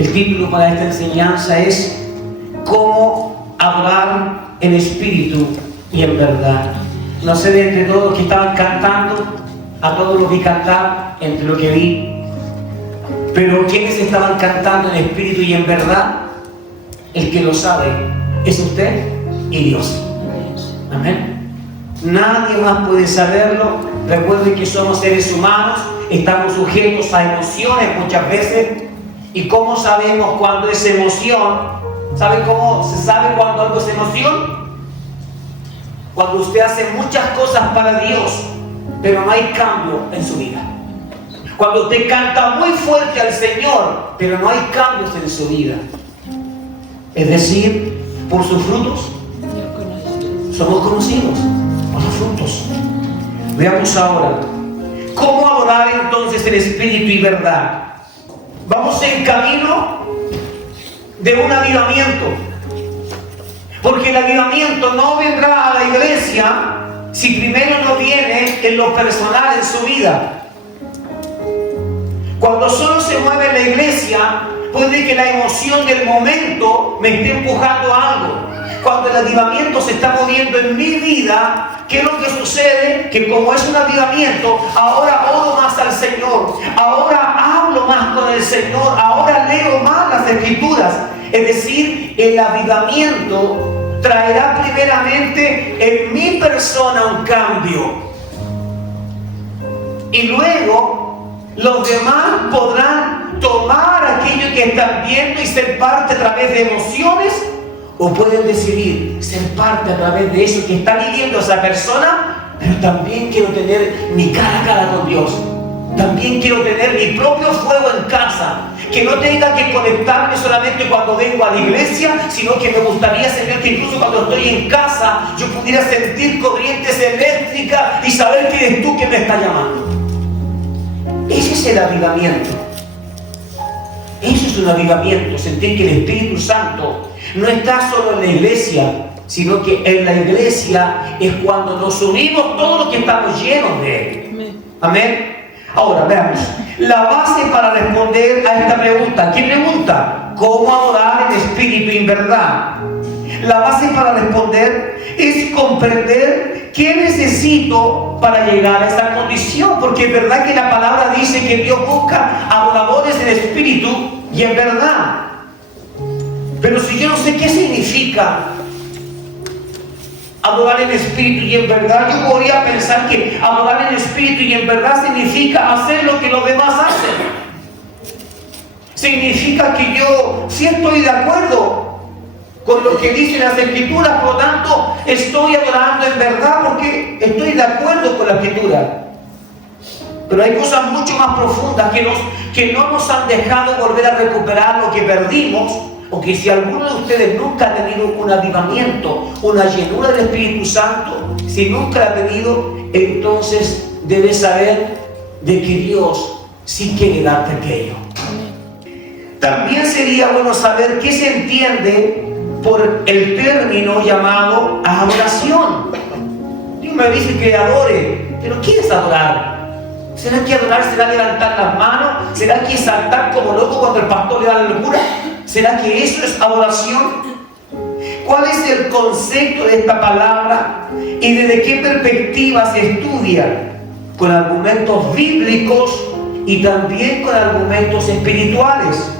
El título para esta enseñanza es cómo adorar en espíritu y en verdad. No sé de entre todos los que estaban cantando, a todos los vi cantar, entre lo que vi, pero quienes estaban cantando en espíritu y en verdad, el que lo sabe es usted y Dios. Amén. Nadie más puede saberlo. Recuerden que somos seres humanos, estamos sujetos a emociones muchas veces. ¿Y cómo sabemos cuando es emoción? ¿Sabe cómo se sabe cuando algo es emoción? Cuando usted hace muchas cosas para Dios, pero no hay cambio en su vida. Cuando usted canta muy fuerte al Señor, pero no hay cambios en su vida. Es decir, por sus frutos somos conocidos, por sus frutos. Veamos ahora cómo adorar entonces en espíritu y verdad. Vamos en camino de un avivamiento, porque el avivamiento no vendrá a la iglesia si primero no viene en lo personal en su vida. Cuando solo se mueve en la iglesia, puede que la emoción del momento me esté empujando a algo. Cuando el avivamiento se está moviendo en mi vida, ¿qué es lo que sucede? Que como es un avivamiento, ahora oro más al Señor, ahora hablo más con el Señor, ahora leo más las Escrituras. Es decir, el avivamiento traerá primeramente en mi persona un cambio. Y luego los demás podrán tomar aquello que están viendo y ser parte a través de emociones, o pueden decidir ser parte a través de eso que está viviendo esa persona, pero también quiero tener mi cara a cara con Dios. También quiero tener mi propio fuego en casa, que no tenga que conectarme solamente cuando vengo a la iglesia, sino que me gustaría sentir que incluso cuando estoy en casa yo pudiera sentir corrientes eléctricas y saber que eres tú que me estás llamando. Ese es el avivamiento. Eso es un avivamiento, sentir que el Espíritu Santo no está solo en la iglesia, sino que en la iglesia es cuando nos unimos todos los que estamos llenos de Él. Amén. Ahora veamos la base para responder a esta pregunta. ¿Qué pregunta? ¿Cómo adorar en espíritu y en verdad? La base para responder es comprender qué necesito para llegar a esta condición, porque es verdad que la palabra dice que Dios busca adoradores en espíritu y en verdad. Pero si yo no sé qué significa adorar en espíritu y en verdad, yo podría pensar que adorar en espíritu y en verdad significa hacer lo que los demás hacen. Significa que yo sí estoy de acuerdo con lo que dicen las Escrituras, por lo tanto estoy adorando en verdad porque estoy de acuerdo con la Escritura. Pero hay cosas mucho más profundas que no nos han dejado volver a recuperar lo que perdimos, o que si alguno de ustedes nunca ha tenido un avivamiento, una llenura del Espíritu Santo, si nunca la ha tenido, entonces debes saber de que Dios sí quiere darte aquello. También sería bueno saber qué se entiende por el término llamado adoración. Dios me dice que adore, pero ¿qué es adorar? ¿Será que adorar será levantar las manos? ¿Será que saltar como loco cuando el pastor le da la locura? ¿Será que eso es adoración? ¿Cuál es el concepto de esta palabra y desde qué perspectiva se estudia? Con argumentos bíblicos y también con argumentos espirituales.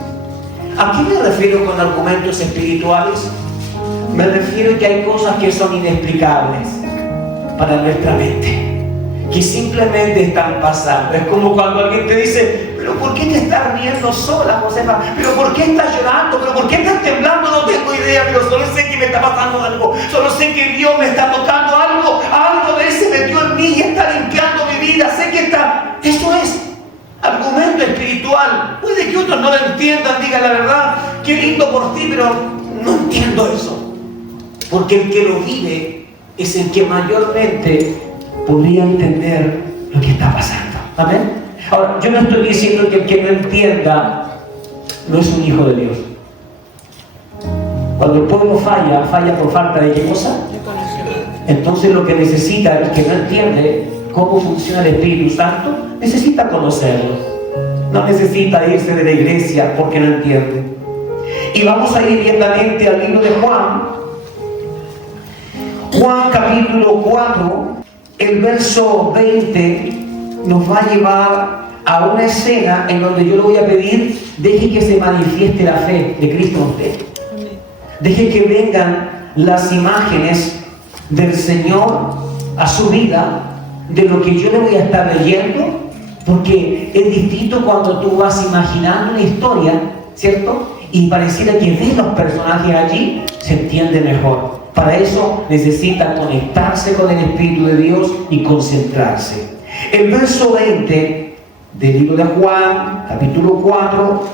¿A qué me refiero con argumentos espirituales? Me refiero que hay cosas que son inexplicables para nuestra mente, que simplemente están pasando. Es como cuando alguien te dice: ¿pero por qué te estás riendo sola, Josefa? ¿Pero por qué estás llorando? ¿Pero por qué estás temblando? No tengo idea, pero solo sé que me está pasando algo. Solo sé que Dios me está tocando algo. Algo de Él se metió en mí y está limpiando mi vida. Sé que está... Eso es argumento espiritual. Puede que otros no lo entiendan, digan la verdad. Qué lindo por ti, pero no entiendo eso. Porque el que lo vive es el que mayormente podría entender lo que está pasando. Amén. Ahora, yo no estoy diciendo que el que no entienda no es un hijo de Dios. Cuando el pueblo falla por falta de ¿qué cosa? Entonces lo que necesita el que no entiende cómo funciona el Espíritu Santo, necesita conocerlo. No necesita irse de la iglesia porque no entiende. Y vamos a ir inmediatamente al libro de Juan. Juan capítulo 4, el verso 20 nos va a llevar a una escena en donde yo le voy a pedir, deje que se manifieste la fe de Cristo en usted. Deje que vengan las imágenes del Señor a su vida, de lo que yo le voy a estar leyendo, porque es distinto cuando tú vas imaginando una historia, ¿cierto? Y pareciera que ves los personajes allí, se entiende mejor. Para eso necesita conectarse con el Espíritu de Dios y concentrarse. El verso 20 del libro de Juan, capítulo 4,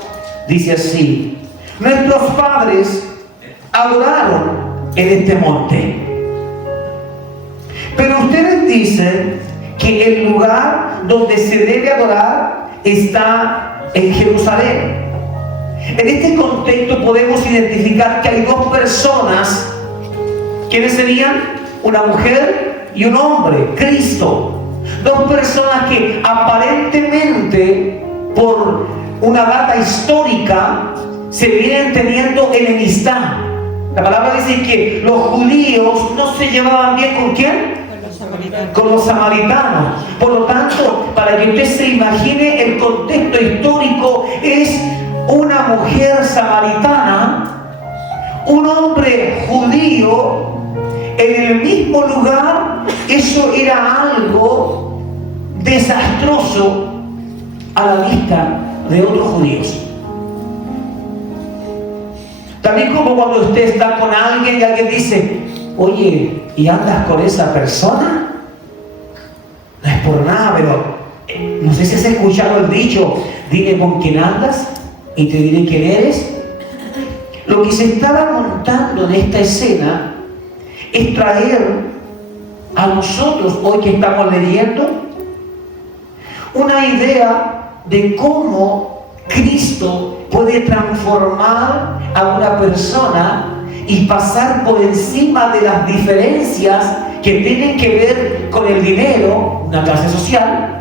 dice así: nuestros padres adoraron en este monte, pero ustedes dicen que el lugar donde se debe adorar está en Jerusalén. En este contexto podemos identificar que hay dos personas. ¿Quiénes serían? Una mujer y un hombre, Cristo. Dos personas que aparentemente, por una data histórica, se vienen teniendo enemistad. La palabra dice que los judíos no se llevaban bien ¿con quién? Con los samaritanos. Por lo tanto, para que usted se imagine el contexto histórico, es una mujer samaritana, un hombre judío en el mismo lugar. Eso era algo desastroso a la vista de otros judíos. También como cuando usted está con alguien y alguien dice: oye, ¿y andas con esa persona? No es por nada, pero no sé si has escuchado el dicho: dime con quién andas y te diré quién eres. Lo que se estaba montando en esta escena es traer a nosotros, hoy que estamos leyendo, una idea de cómo Cristo puede transformar a una persona y pasar por encima de las diferencias que tienen que ver con el dinero, una clase social,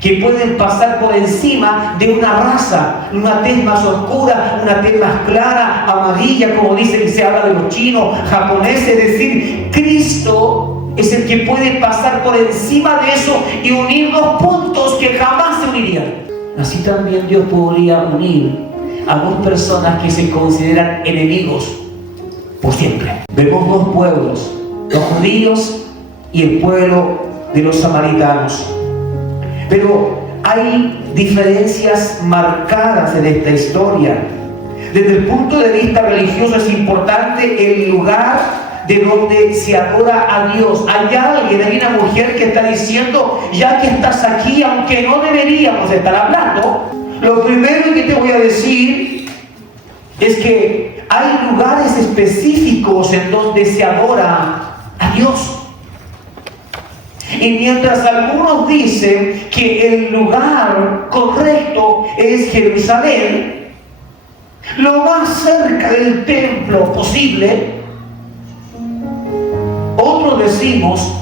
que pueden pasar por encima de una raza, una tez más oscura, una tez más clara, amarilla, como dicen, se habla de los chinos, japoneses. Es decir, Cristo es el que puede pasar por encima de eso y unir dos puntos que jamás se unirían. Así también Dios podría unir a dos personas que se consideran enemigos por siempre. Vemos dos pueblos, los judíos y el pueblo de los samaritanos. Pero hay diferencias marcadas en esta historia. Desde el punto de vista religioso es importante el lugar de donde se adora a Dios. Hay alguien, hay una mujer que está diciendo: ya que estás aquí, aunque no deberíamos estar hablando, lo primero que te voy a decir es que hay lugares específicos en donde se adora a Dios. Y mientras algunos dicen que el lugar correcto es Jerusalén, lo más cerca del templo posible, otros decimos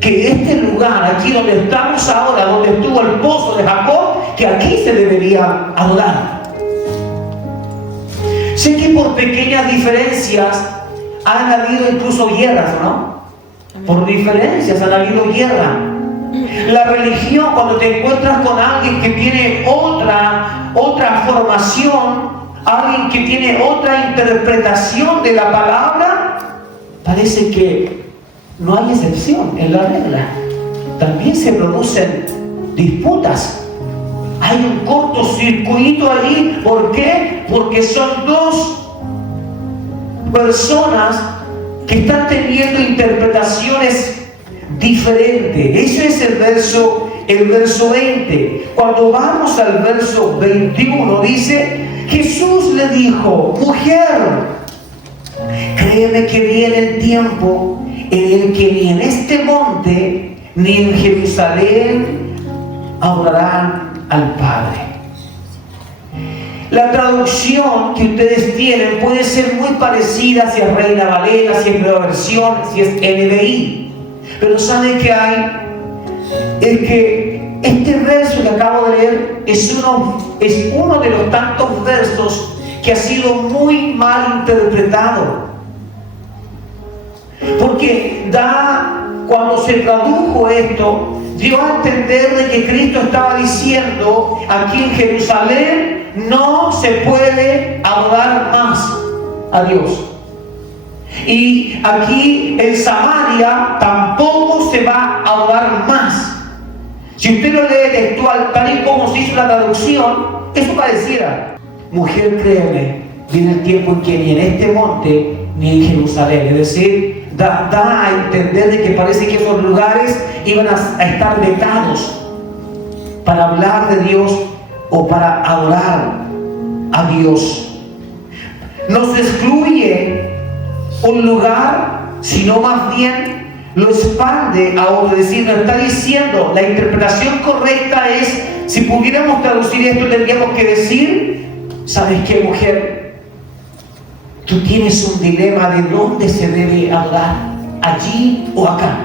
que este lugar, aquí donde estamos ahora, donde estuvo el pozo de Jacob, que aquí se debería adorar. Sé que por pequeñas diferencias han habido incluso guerras, ¿no? Por diferencias han habido guerra. La religión, cuando te encuentras con alguien que tiene otra formación, alguien que tiene otra interpretación de la palabra, parece que no hay excepción en la regla. También se producen disputas. Hay un cortocircuito allí. ¿Por qué? Porque son dos personas que están teniendo interpretaciones diferentes. Eso es el verso 20. Cuando vamos al verso 21, dice: Jesús le dijo: mujer, créeme que viene el tiempo en el que ni en este monte ni en Jerusalén adorarán al Padre. La traducción que ustedes tienen puede ser muy parecida si es Reina Valera, si es Nueva Versión, si es NBI. Pero ¿saben qué hay? Es que este verso que acabo de leer es uno de los tantos versos que ha sido muy mal interpretado. Porque cuando se tradujo esto, dio a entender de que Cristo estaba diciendo: aquí en Jerusalén no se puede adorar más a Dios. Y aquí en Samaria tampoco se va a adorar más. Si usted lo lee textual, tal y como se hizo la traducción, eso pareciera: mujer, créeme, viene el tiempo en que ni en este monte ni en Jerusalén. Es decir, da a entender de que parece que esos lugares iban a estar vetados para hablar de Dios o para adorar a Dios. No se excluye un lugar, sino más bien lo expande a otro. Es decir, nos está diciendo, la interpretación correcta es, si pudiéramos traducir esto, tendríamos que decir: ¿sabes qué, mujer? Tú tienes un dilema de dónde se debe adorar, allí o acá.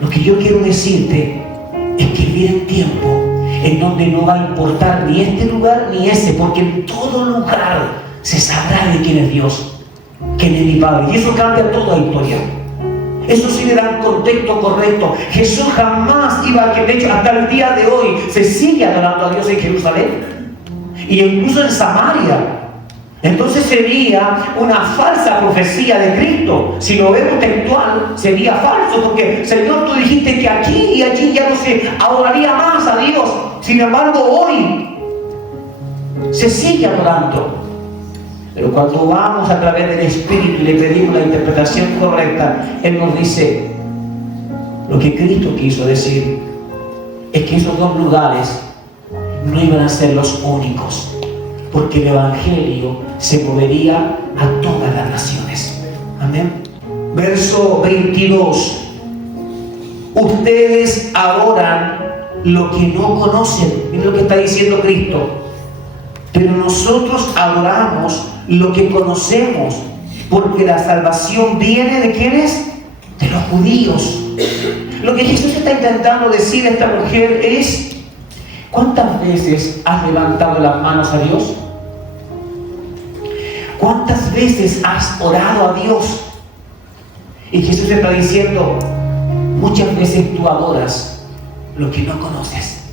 Lo que yo quiero decirte es que viene un tiempo en donde no va a importar ni este lugar ni ese, porque en todo lugar se sabrá de quién es Dios, quién es mi Padre, y eso cambia toda la historia. Eso sí le da un contexto correcto. Jesús jamás iba a que, de hecho, hasta el día de hoy se sigue adorando a Dios en Jerusalén y incluso en Samaria. Entonces sería una falsa profecía de Cristo. Si lo vemos textual, sería falso, porque Señor, tú dijiste que aquí y allí ya no se adoraría más a Dios. Sin embargo, hoy se sigue adorando. Pero cuando vamos a través del Espíritu y le pedimos la interpretación correcta, Él nos dice: lo que Cristo quiso decir es que esos dos lugares no iban a ser los únicos, porque el Evangelio se movería a todas las naciones. Amén. Verso 22. Ustedes adoran lo que no conocen. Es lo que está diciendo Cristo. Pero nosotros adoramos lo que conocemos, porque la salvación viene ¿de quiénes? De los judíos. Lo que Jesús está intentando decir a esta mujer es: ¿cuántas veces has levantado las manos a Dios? ¿Cuántas veces has orado a Dios? Y Jesús está diciendo: muchas veces tú adoras lo que no conoces.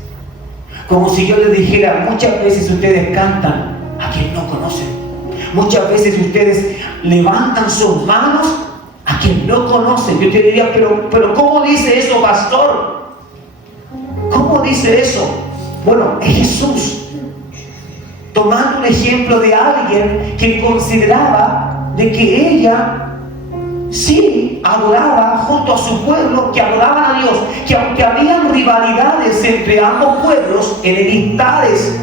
Como si yo les dijera: muchas veces ustedes cantan a quien no conocen. Muchas veces ustedes levantan sus manos a quien no conocen. Yo te diría: pero ¿cómo dice eso, pastor? ¿Cómo dice eso? Bueno, es Jesús tomando un ejemplo de alguien que consideraba de que ella sí adoraba junto a su pueblo, que adoraban a Dios, que aunque habían rivalidades entre ambos pueblos, enemistades,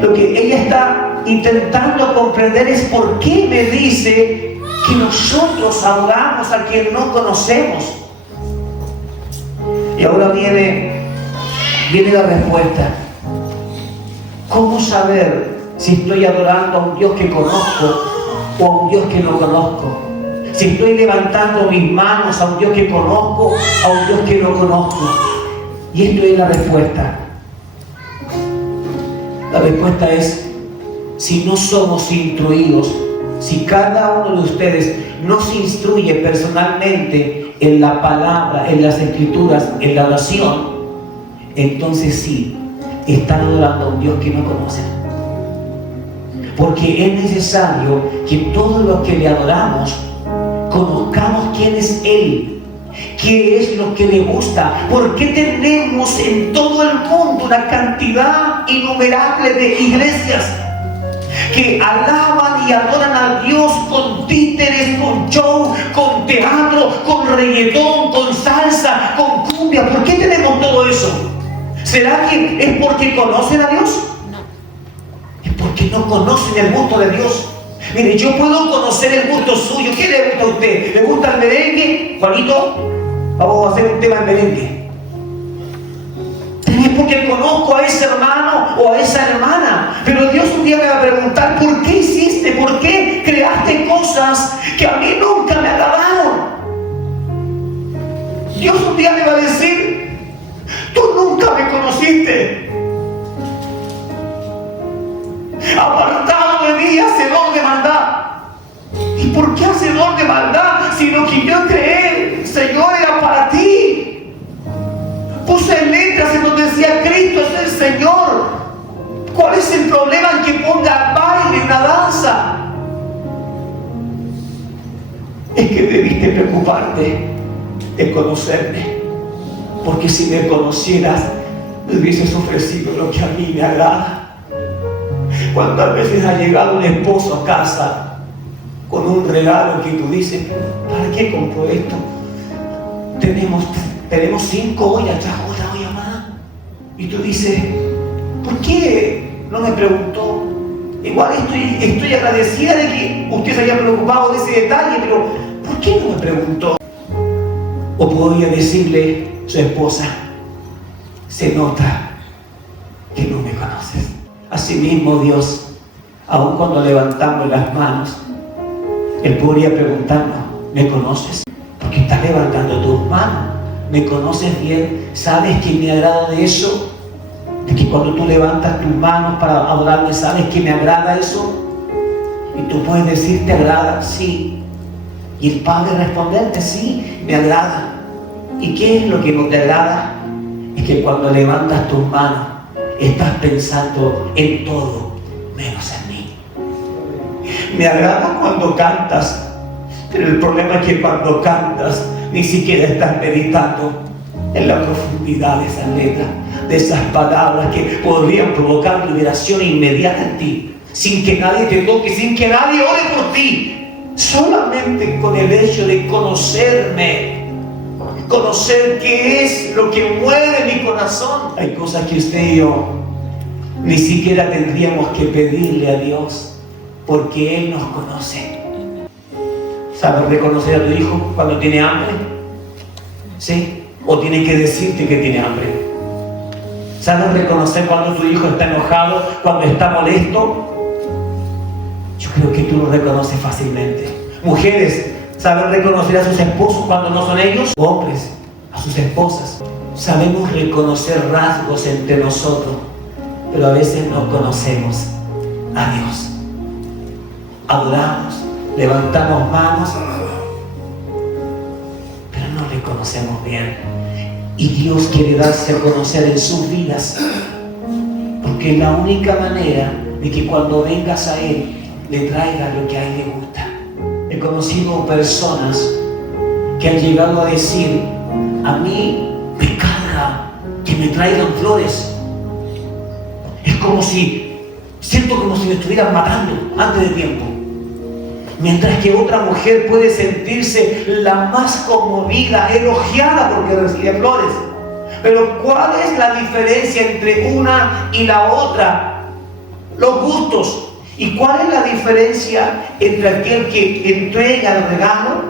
lo que ella está intentando comprender es: ¿por qué me dice que nosotros adoramos a quien no conocemos? Y ahora viene la respuesta. ¿Cómo saber si estoy adorando a un Dios que conozco o a un Dios que no conozco? Si estoy levantando mis manos a un Dios que conozco, a un Dios que no conozco. Y esto es la respuesta. La respuesta es: si no somos instruidos, si cada uno de ustedes no se instruye personalmente en la palabra, en las escrituras, en la oración, entonces sí, están adorando a un Dios que no conocen. Porque es necesario que todos los que le adoramos conozcamos quién es Él, qué es lo que le gusta. ¿Por qué tenemos en todo el mundo una cantidad innumerable de iglesias que alaban y adoran a Dios con títeres, con show, con teatro, con reggaetón, con salsa, con cumbia? ¿Por qué tenemos todo eso? ¿Será que es porque conocen a Dios? No. Es porque no conocen el gusto de Dios. Mire, yo puedo conocer el gusto suyo. ¿Qué le gusta a usted? ¿Le gusta el merengue? Juanito, vamos a hacer un tema en merengue. Es porque conozco a ese hermano o a esa hermana. Pero Dios un día me va a preguntar: ¿por qué hiciste? ¿Por qué creaste cosas que a mí nunca me agradaron? Dios un día me va a decir: tú nunca me conociste. Apartado de mí ¿por qué hacedor de maldad? Sino que yo creé, Señor, era para ti. Puse letras en donde decía, Cristo es el Señor. ¿Cuál es el problema en que ponga baile, una danza? Es que debiste preocuparte de conocerme, porque si me conocieras, me hubieses ofrecido lo que a mí me agrada. ¿Cuántas veces ha llegado un esposo a casa con un regalo que tú dices, ¿para qué compró esto? Tenemos 5 ollas, trajo otra olla más. Y tú dices, ¿por qué no me preguntó? Igual estoy agradecida de que usted se haya preocupado de ese detalle, pero ¿por qué no me preguntó? O podría decirle su esposa, se nota que no me conoces. Asimismo, Dios, aun cuando levantamos las manos, Él podría preguntarnos, ¿me conoces? Porque estás levantando tus manos. ¿Me conoces bien? ¿Sabes que me agrada de eso? De que cuando tú levantas tus manos para adorarme, ¿sabes que me agrada eso? Y tú puedes decir, ¿te agrada? Sí. Y el Padre responderte, sí, me agrada. ¿Y qué es lo que no te agrada? Es que cuando levantas tus manos, estás pensando en todo, menos en mí. Me agrada cuando cantas, pero el problema es que cuando cantas, ni siquiera estás meditando en la profundidad de esas letras, de esas palabras que podrían provocar liberación inmediata en ti, sin que nadie te toque, sin que nadie ore por ti. Solamente con el hecho de conocerme, conocer qué es lo que mueve mi corazón. Hay cosas que usted y yo ni siquiera tendríamos que pedirle a Dios, porque Él nos conoce. ¿Sabes reconocer a tu hijo cuando tiene hambre? ¿Sí? ¿O tiene que decirte que tiene hambre? ¿Sabes reconocer cuando tu hijo está enojado, cuando está molesto? Yo creo que tú lo reconoces fácilmente. Mujeres, ¿saben reconocer a sus esposos cuando no son ellos? Hombres, a sus esposas. Sabemos reconocer rasgos entre nosotros, pero a veces no conocemos a Dios. Adoramos, levantamos manos, pero no le conocemos bien. Y Dios quiere darse a conocer en sus vidas, porque es la única manera de que cuando vengas a Él, le traiga lo que a Él le gusta. He conocido personas que han llegado a decir, a mí me carga que me traigan flores. Es como si, siento como si me estuvieran matando antes de tiempo. Mientras que otra mujer puede sentirse la más conmovida, elogiada porque recibe flores. Pero ¿cuál es la diferencia entre una y la otra? Los gustos. ¿Y cuál es la diferencia entre aquel que entrega el regalo?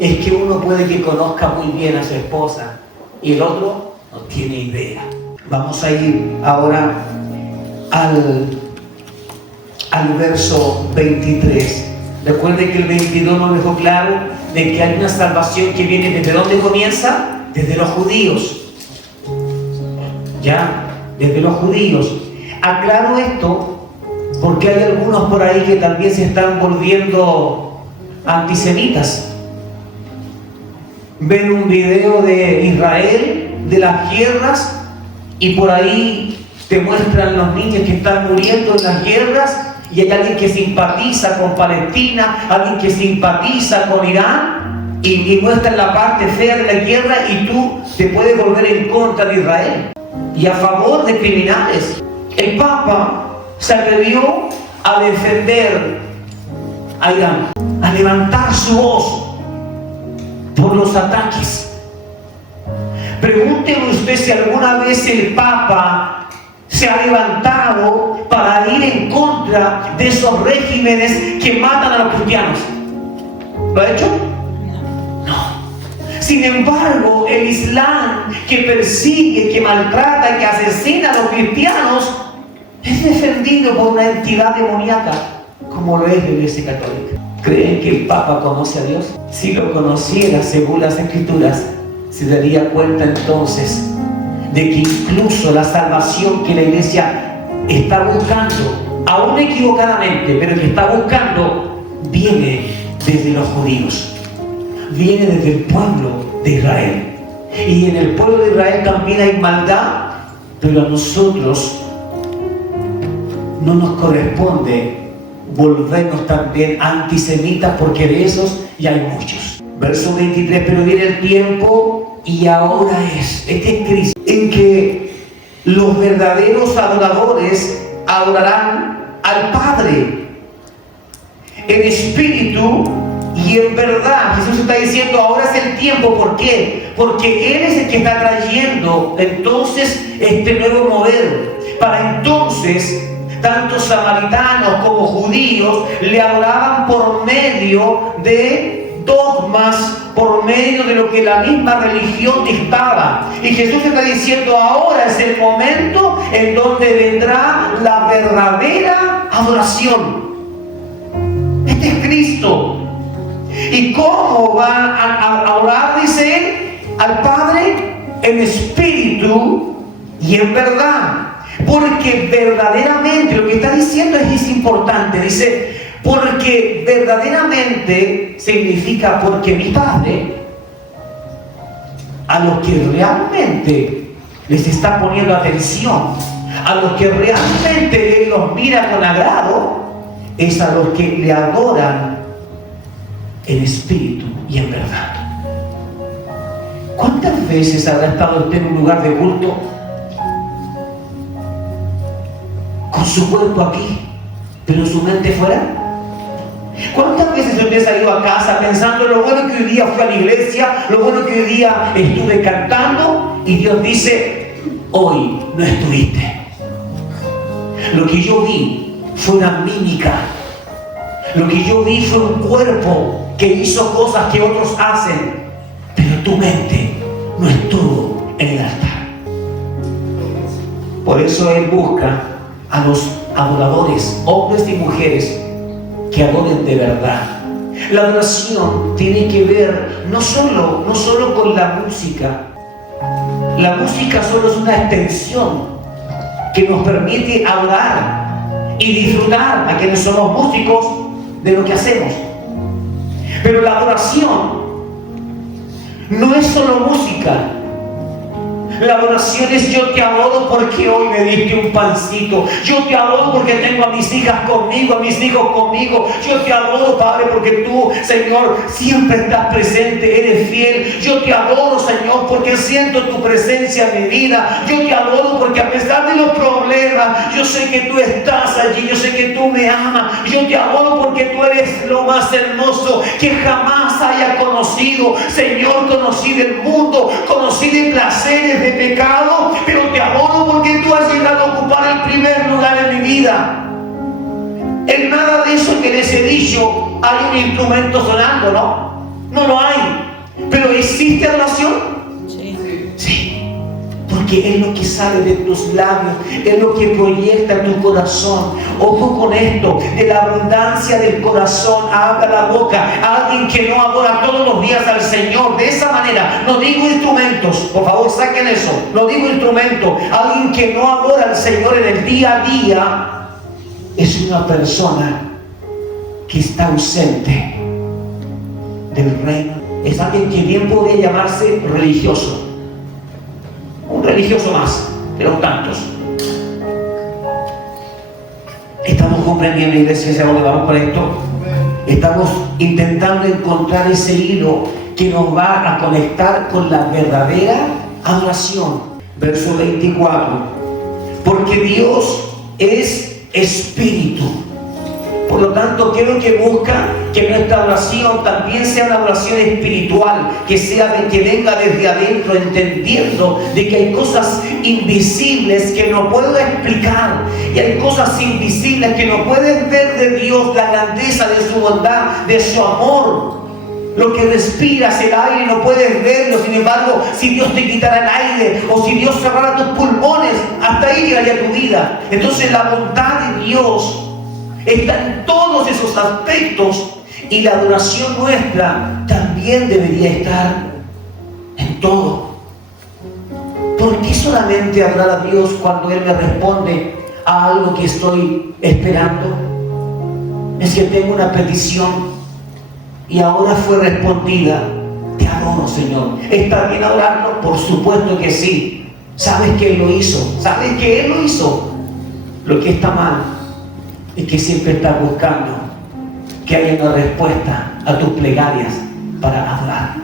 Es que uno puede que conozca muy bien a su esposa y el otro no tiene idea. Vamos a ir ahora al verso 23. Recuerden que el 22 nos dejó claro de que hay una salvación que viene ¿desde dónde comienza? Desde los judíos. Ya, desde los judíos. Aclaro esto porque hay algunos por ahí que también se están volviendo antisemitas. Ven un video de Israel, de las guerras, y por ahí te muestran los niños que están muriendo en las guerras, y hay alguien que simpatiza con Palestina, alguien que simpatiza con Irán, y muestran la parte fea de la guerra, y tú te puedes volver en contra de Israel y a favor de criminales. El Papa se atrevió a defender a Irán, a levantar su voz por los ataques. Pregúnteme usted si alguna vez el Papa se ha levantado para ir en contra de esos regímenes que matan a los cristianos. ¿Lo ha hecho? No. Sin embargo, el Islam, que persigue, que maltrata, que asesina a los cristianos, es defendido por una entidad demoníaca, como lo es la Iglesia Católica. ¿Creen que el Papa conoce a Dios? Si lo conociera según las Escrituras, se daría cuenta entonces de que incluso la salvación que la Iglesia está buscando, aún equivocadamente, pero que está buscando, viene desde los judíos, viene desde el pueblo de Israel. Y en el pueblo de Israel también hay maldad, pero a nosotros no nos corresponde volvernos también antisemitas, porque de esos ya hay muchos. Verso 23, pero viene el tiempo y ahora este es Cristo, en que los verdaderos adoradores adorarán al Padre en espíritu y en verdad. Jesús está diciendo, ahora es el tiempo. ¿Por qué? Porque Él es el que está trayendo entonces este nuevo mover. Para entonces, tanto samaritanos como judíos le adoraban por medio de dogmas, por medio de lo que la misma religión dictaba. Y Jesús está diciendo, ahora es el momento en donde vendrá la verdadera adoración. Este es Cristo. ¿Y cómo va a orar? Dice Él, al Padre en espíritu y en verdad. Porque verdaderamente, lo que está diciendo es importante. Dice, porque verdaderamente significa porque mi Padre, a los que realmente les está poniendo atención, a los que realmente Él los mira con agrado, es a los que le adoran en espíritu y en verdad. ¿Cuántas veces habrá estado usted en un lugar de culto con su cuerpo aquí, pero su mente fuera? ¿Cuántas veces usted ha salido a casa pensando lo bueno que hoy día fui a la iglesia, lo bueno que hoy día estuve cantando, y Dios dice, hoy no estuviste? Lo que yo vi fue una mímica. Lo que yo vi fue un cuerpo que hizo cosas que otros hacen, pero tu mente no estuvo en el altar. Por eso Él busca a los adoradores, hombres y mujeres, que adoren de verdad. La adoración tiene que ver no solo con la música. La música solo es una extensión que nos permite adorar y disfrutar a quienes somos músicos de lo que hacemos. Pero la adoración no es solo música. La adoración es: yo te adoro porque hoy me diste un pancito. Yo te adoro porque tengo a mis hijas conmigo, a mis hijos conmigo. Yo te adoro, Padre, porque tú, Señor, siempre estás presente, eres fiel. Yo te adoro, Señor, porque siento tu presencia en mi vida. Yo te adoro porque a pesar de los problemas, yo sé que tú estás allí. Yo sé que tú me amas. Yo te adoro porque tú eres lo más hermoso que jamás haya conocido. Señor, conocí del mundo, conocí de placeres, de pecado, pero te adoro porque tú has llegado a ocupar el primer lugar en mi vida. En nada de eso que les he dicho hay un instrumento sonando, ¿no? No lo hay. Pero ¿existe adoración? Sí. Porque es lo que sale de tus labios, es lo que proyecta tu corazón. Ojo con esto: de la abundancia del corazón habla la boca. Alguien que no adora todos los días al Señor de esa manera, no digo instrumentos, por favor saquen eso, no digo instrumentos. Alguien que no adora al Señor en el día a día es una persona que está ausente del reino. Es alguien que bien podría llamarse religioso. Un religioso más, pero tantos. Estamos comprendiendo, iglesia, hacia dónde vamos con esto. Estamos intentando encontrar ese hilo que nos va a conectar con la verdadera adoración. Verso 24. Porque Dios es espíritu. Por lo tanto, ¿qué es lo que busca? Que nuestra oración también sea una oración espiritual, que sea de que venga desde adentro, entendiendo de que hay cosas invisibles que no puedo explicar, y hay cosas invisibles que no puedes ver de Dios, la grandeza de su bondad, de su amor. Lo que respiras, el aire, no puedes verlo. Sin embargo, si Dios te quitara el aire, o si Dios cerrara tus pulmones, hasta ahí llegaría tu vida. Entonces la bondad de Dios está en todos esos aspectos, y la adoración nuestra también debería estar en todo. ¿Por qué solamente adorar a Dios cuando Él me responde a algo que estoy esperando? Es que tengo una petición y ahora fue respondida. Te adoro, Señor. ¿Está bien adorarlo? Por supuesto que sí. ¿Sabes que Él lo hizo? ¿Sabes que Él lo hizo? Lo que está mal es que siempre estás buscando que haya una respuesta a tus plegarias para adorar.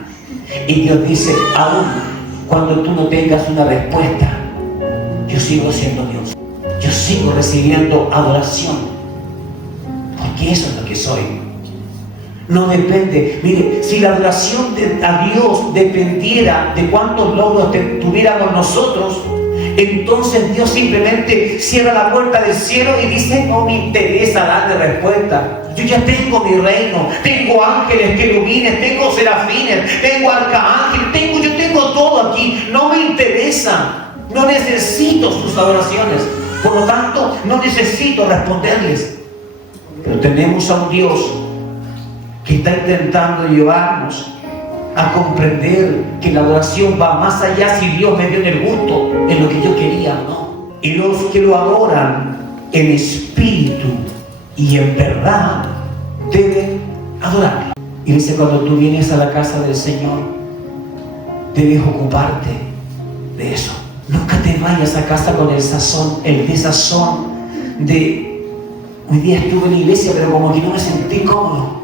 Y Dios dice, aún cuando tú no tengas una respuesta, yo sigo siendo Dios. Yo sigo recibiendo adoración, porque eso es lo que soy. No depende. Mire, si la adoración a Dios dependiera de cuántos logros tuviéramos nosotros, entonces Dios simplemente cierra la puerta del cielo y dice, no me interesa darle respuesta. Yo ya tengo mi reino, tengo ángeles, querubines, tengo serafines, tengo arcángeles, yo tengo todo aquí. No me interesa, no necesito sus adoraciones. Por lo tanto, no necesito responderles. Pero tenemos a un Dios que está intentando llevarnos a comprender que la adoración va más allá si Dios me dio en el gusto, en lo que yo quería o no. Y los que lo adoran en espíritu y en verdad deben adorarlo. Y dice, cuando tú vienes a la casa del Señor, debes ocuparte de eso. Nunca te vayas a casa con el desazón de hoy día estuve en la iglesia, pero como que no me sentí cómodo.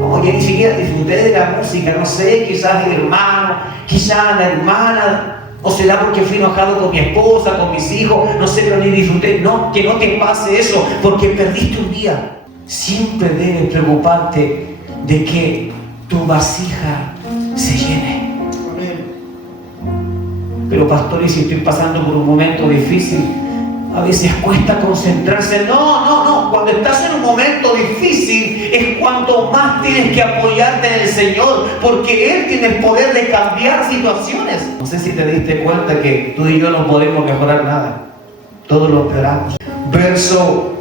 No, ya ni siquiera disfruté de la música, no sé, quizás el hermano, quizás la hermana, o será porque fui enojado con mi esposa, con mis hijos, no sé, pero ni disfruté. No, que no te pase eso, porque perdiste un día. Siempre debes preocuparte de que tu vasija se llene. Pero pastor, y si estoy pasando por un momento difícil, a veces cuesta concentrarse. No. Cuando estás en un momento difícil es cuando más tienes que apoyarte en el Señor, porque Él tiene el poder de cambiar situaciones. No sé si te diste cuenta que tú y yo no podemos mejorar nada. Todo lo esperamos. Verso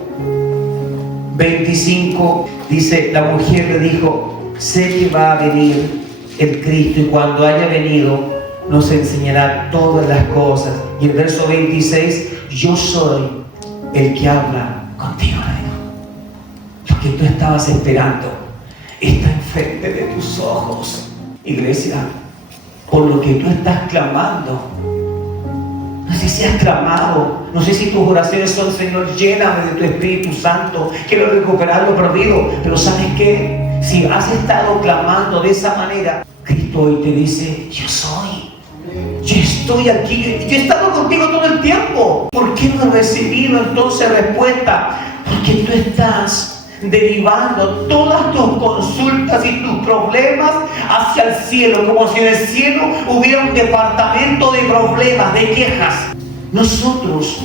25 dice, la mujer le dijo, sé que va a venir el Cristo y cuando haya venido nos enseñará todas las cosas. Y el verso 26, yo soy el que habla contigo. Lo que tú estabas esperando está enfrente de tus ojos. Iglesia, por lo que tú estás clamando, no sé si has clamado, no sé si tus oraciones son, Señor, lléname de tu Espíritu Santo, quiero recuperar lo perdido. Pero ¿sabes qué? Si has estado clamando de esa manera, Cristo hoy te dice, yo soy. Yo estoy aquí, yo he estado contigo todo el tiempo. ¿Por qué no he recibido entonces respuesta? Porque tú estás derivando todas tus consultas y tus problemas hacia el cielo, como si en el cielo hubiera un departamento de problemas, de quejas. Nosotros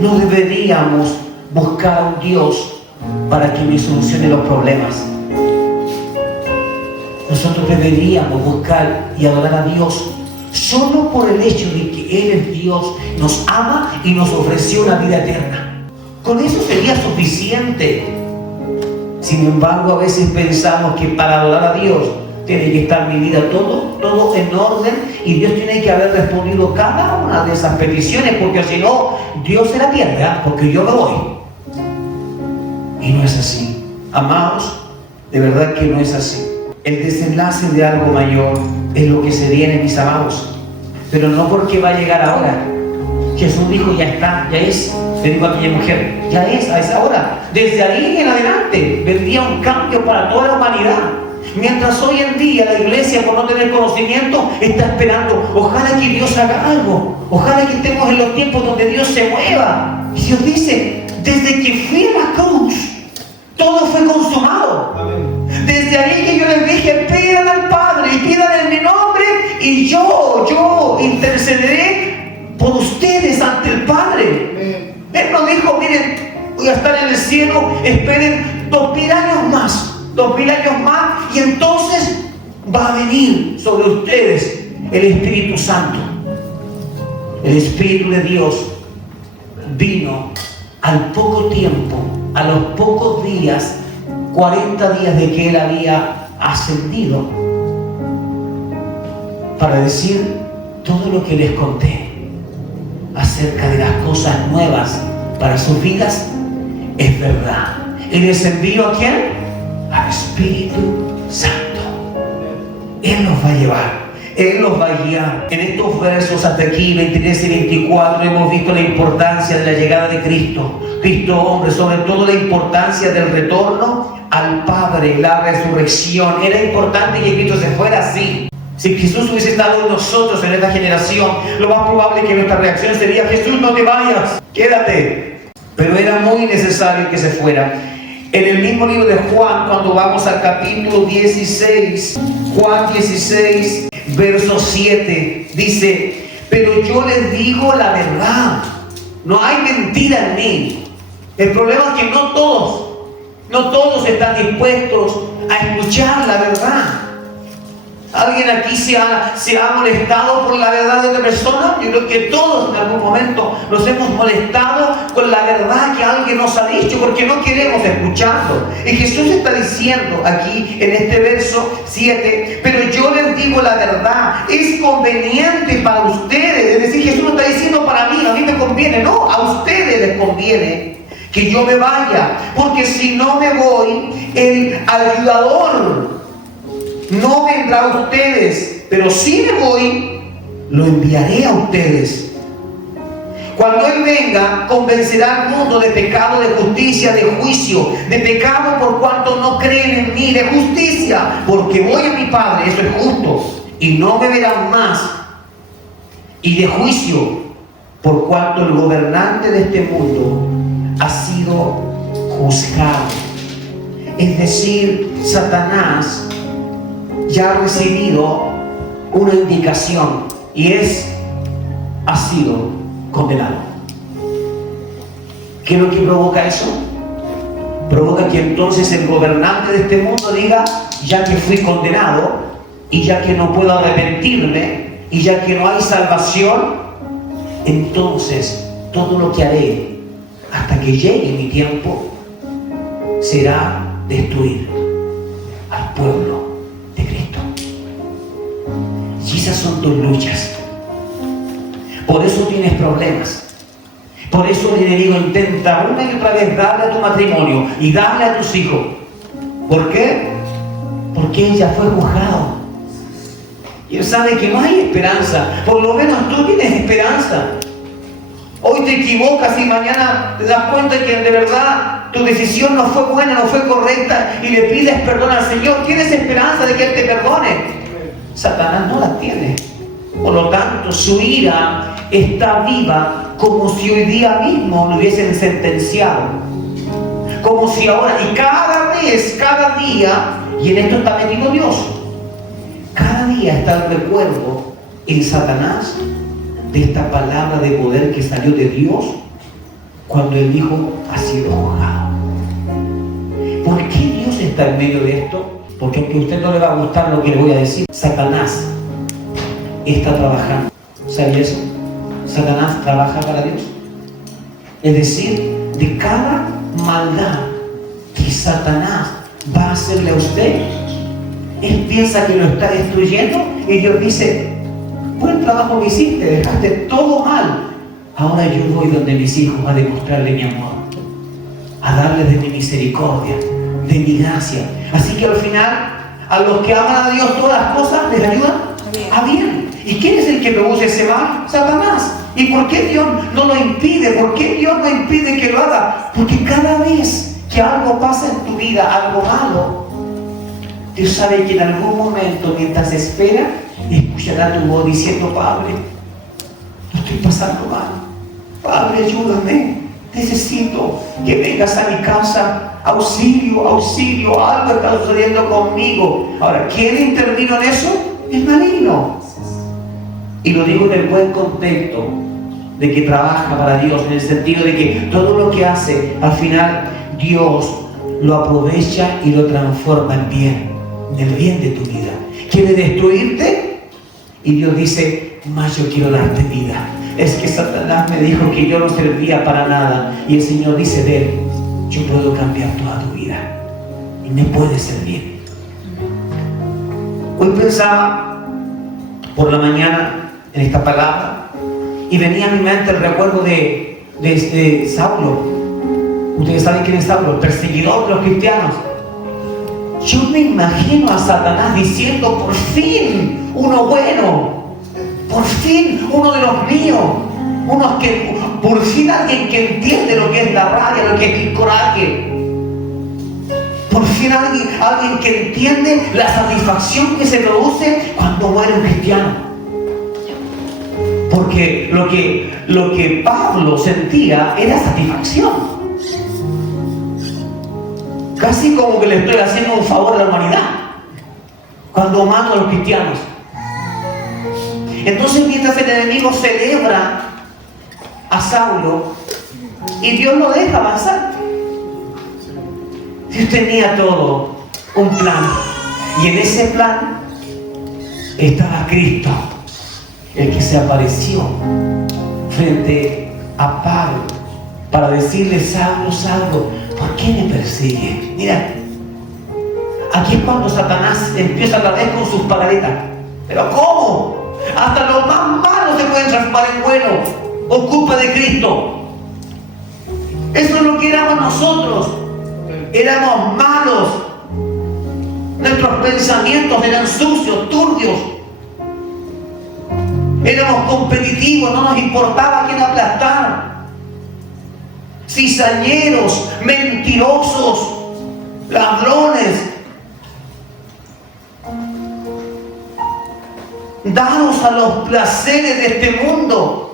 no deberíamos buscar a un Dios para que me solucione los problemas. Nosotros deberíamos buscar y adorar a Dios solo por el hecho de que Él es Dios, nos ama y nos ofreció una vida eterna. Con eso sería suficiente. Sin embargo, a veces pensamos que para adorar a Dios tiene que estar mi vida todo en orden y Dios tiene que haber respondido cada una de esas peticiones, porque si no, Dios se la pierde, porque yo me voy. Y no es así. Amados, de verdad que no es así. El desenlace de algo mayor es lo que se viene, mis amados. Pero no porque va a llegar ahora. Jesús dijo, ya está, ya es. Le digo a aquella mujer, ya es, a esa hora. Desde ahí en adelante vendría un cambio para toda la humanidad. Mientras hoy en día la iglesia, por no tener conocimiento, está esperando, ojalá que Dios haga algo. Ojalá que estemos en los tiempos donde Dios se mueva. Y Dios dice, desde que fui a la cruz, todo fue consumado. Amén. Desde ahí que yo les dije, pidan al Padre y pidan en mi nombre y yo intercederé por ustedes ante el Padre. Él nos dijo, miren, voy a estar en el cielo, esperen 2000 años más y entonces va a venir sobre ustedes el Espíritu Santo. El Espíritu de Dios vino al poco tiempo, a los pocos días, 40 días de que Él había ascendido, para decir todo lo que les conté acerca de las cosas nuevas para sus vidas es verdad. ¿Y les envío a quién? al Espíritu Santo. Él nos va a llevar. Él los va a guiar. En estos versos hasta aquí, 23 y 24, hemos visto la importancia de la llegada de Cristo. Cristo hombre, sobre todo la importancia del retorno al Padre, la resurrección. Era importante que Cristo se fuera así. Si Jesús hubiese estado en nosotros en esta generación, lo más probable es que nuestra reacción sería: Jesús, no te vayas, quédate. Pero era muy necesario que se fuera. En el mismo libro de Juan, cuando vamos al capítulo 16, Juan 16, verso 7, dice: pero yo les digo la verdad, no hay mentira en mí. El problema es que no todos están dispuestos a escuchar la verdad. ¿Alguien aquí se ha molestado por la verdad de otra persona? Yo creo que todos en algún momento nos hemos molestado con la verdad que alguien nos ha dicho, porque no queremos escucharlo. Y Jesús está diciendo aquí en este verso 7: pero yo les digo la verdad, es conveniente para ustedes. Es decir, Jesús no está diciendo para mí, a mí me conviene. No, a ustedes les conviene que yo me vaya, porque si no me voy, el ayudador no vendrá a ustedes, pero si me voy, lo enviaré a ustedes. Cuando Él venga, convencerá al mundo de pecado, de justicia, de juicio. De pecado por cuanto no creen en mí, de justicia porque voy a mi Padre, eso es justo, y no me verán más. Y de juicio por cuanto el gobernante de este mundo ha sido juzgado. Es decir, Satanás ya ha recibido una indicación y ha sido condenado. ¿Qué es lo que provoca eso? Provoca que entonces el gobernante de este mundo diga: ya que fui condenado y ya que no puedo arrepentirme y ya que no hay salvación, entonces todo lo que haré hasta que llegue mi tiempo será destruir al pueblo de Cristo. Y esas son tus luchas. Por eso tienes problemas. Por eso el enemigo intenta una y otra vez darle a tu matrimonio y darle a tus hijos. ¿Por qué? Porque ella fue juzgado. Y él sabe que no hay esperanza. Por lo menos tú tienes esperanza. Hoy te equivocas y mañana te das cuenta que de verdad tu decisión no fue buena, no fue correcta, y le pides perdón al Señor. Tienes esperanza de que Él te perdone. Satanás no la tiene. Por lo tanto, su ira está viva, como si hoy día mismo lo hubiesen sentenciado. Como si ahora, y cada vez, cada día, y en esto está metido Dios, cada día está el recuerdo en Satanás de esta palabra de poder que salió de Dios cuando el Hijo ha sido juzgado. ¿Por qué Dios está en medio de esto? Porque aunque a usted no le va a gustar lo que le voy a decir, Satanás está trabajando. ¿Sabe eso? Satanás trabaja para Dios. Es decir, de cada maldad que Satanás va a hacerle a usted, él piensa que lo está destruyendo y Dios dice: buen trabajo que hiciste, dejaste todo mal. Ahora yo voy donde mis hijos a demostrarle mi amor, a darles de mi misericordia, de mi gracia. Así que al final, a los que aman a Dios, todas las cosas les ayudan a bien. ¿Y quién es el que produce ese mal? Satanás. ¿Y por qué Dios no lo impide? ¿Por qué Dios no impide que lo haga? Porque cada vez que algo pasa en tu vida, algo malo, Dios sabe que en algún momento, mientras espera, escuchará tu voz diciendo: Padre, lo estoy pasando mal. Padre, ayúdame. Necesito que vengas a mi casa. Auxilio, auxilio. Algo está sucediendo conmigo. Ahora, ¿quién intervino en eso? El maligno. Y lo digo en el buen contexto de que trabaja para Dios, en el sentido de que todo lo que hace, al final, Dios lo aprovecha y lo transforma en bien, en el bien de tu vida. ¿Quiere destruirte? Y Dios dice: más yo quiero darte vida. Es que Satanás me dijo que yo no servía para nada, y el Señor dice: ven, yo puedo cambiar toda tu vida y me puedes servir. Hoy pensaba por la mañana en esta palabra y venía a mi mente el recuerdo de Saulo. Ustedes saben quién es Saulo, el perseguidor de los cristianos. Yo me imagino a Satanás diciendo, por fin, uno bueno, por fin, uno de los míos, por fin alguien que entiende lo que es la rabia, lo que es el coraje. Por fin alguien que entiende la satisfacción que se produce cuando muere un cristiano. Porque lo que Pablo sentía era satisfacción. Casi como que le estoy haciendo un favor a la humanidad cuando mato a los cristianos. Entonces, mientras el enemigo celebra a Saulo y Dios lo deja avanzar, Dios tenía todo un plan, y en ese plan estaba Cristo, el que se apareció frente a Pablo para decirle: Saulo, Saulo, ¿por qué me persigue? Mira, aquí es cuando Satanás empieza otra vez con sus palabretas. ¿Pero cómo? Hasta los más malos se pueden transformar en buenos por culpa de Cristo. Eso es lo que éramos nosotros. Éramos malos. Nuestros pensamientos eran sucios, turbios. Éramos competitivos, no nos importaba quién aplastar. Cizañeros, mentirosos, ladrones, dados a los placeres de este mundo.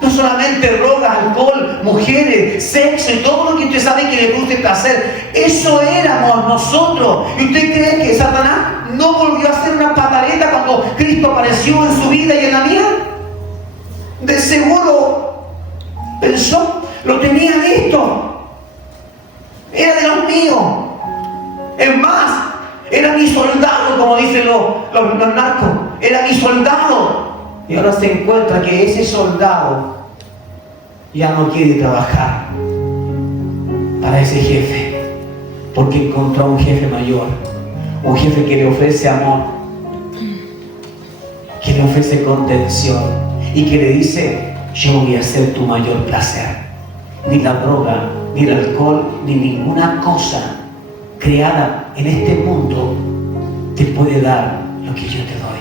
No solamente drogas, alcohol, mujeres, sexo y todo lo que usted sabe que le produce placer. Eso éramos nosotros. ¿Y usted cree que Satanás no volvió a hacer una pataleta cuando Cristo apareció en su vida y en la mía? De seguro pensó, lo tenía listo. Era de los míos. Es más, era mi soldado, como dicen los narcos. Era mi soldado. Y ahora se encuentra que ese soldado ya no quiere trabajar para ese jefe, porque encontró a un jefe mayor, un jefe que le ofrece amor, que le ofrece contención y que le dice: yo voy a ser tu mayor placer. Ni la droga, ni el alcohol, ni ninguna cosa creada en este mundo te puede dar lo que yo te doy.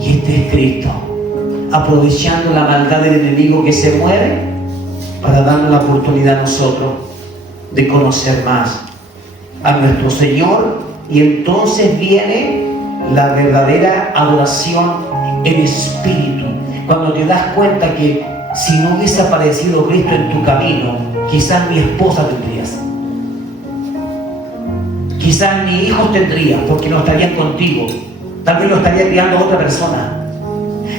Y este es Cristo, aprovechando la maldad del enemigo que se mueve para darnos la oportunidad a nosotros de conocer más a nuestro Señor. Y entonces viene la verdadera adoración en espíritu, cuando te das cuenta que si no hubiese aparecido Cristo en tu camino, quizás ni esposa tendrías, quizás ni hijos tendrías, porque no estarían contigo. Tal vez lo estaría criando a otra persona.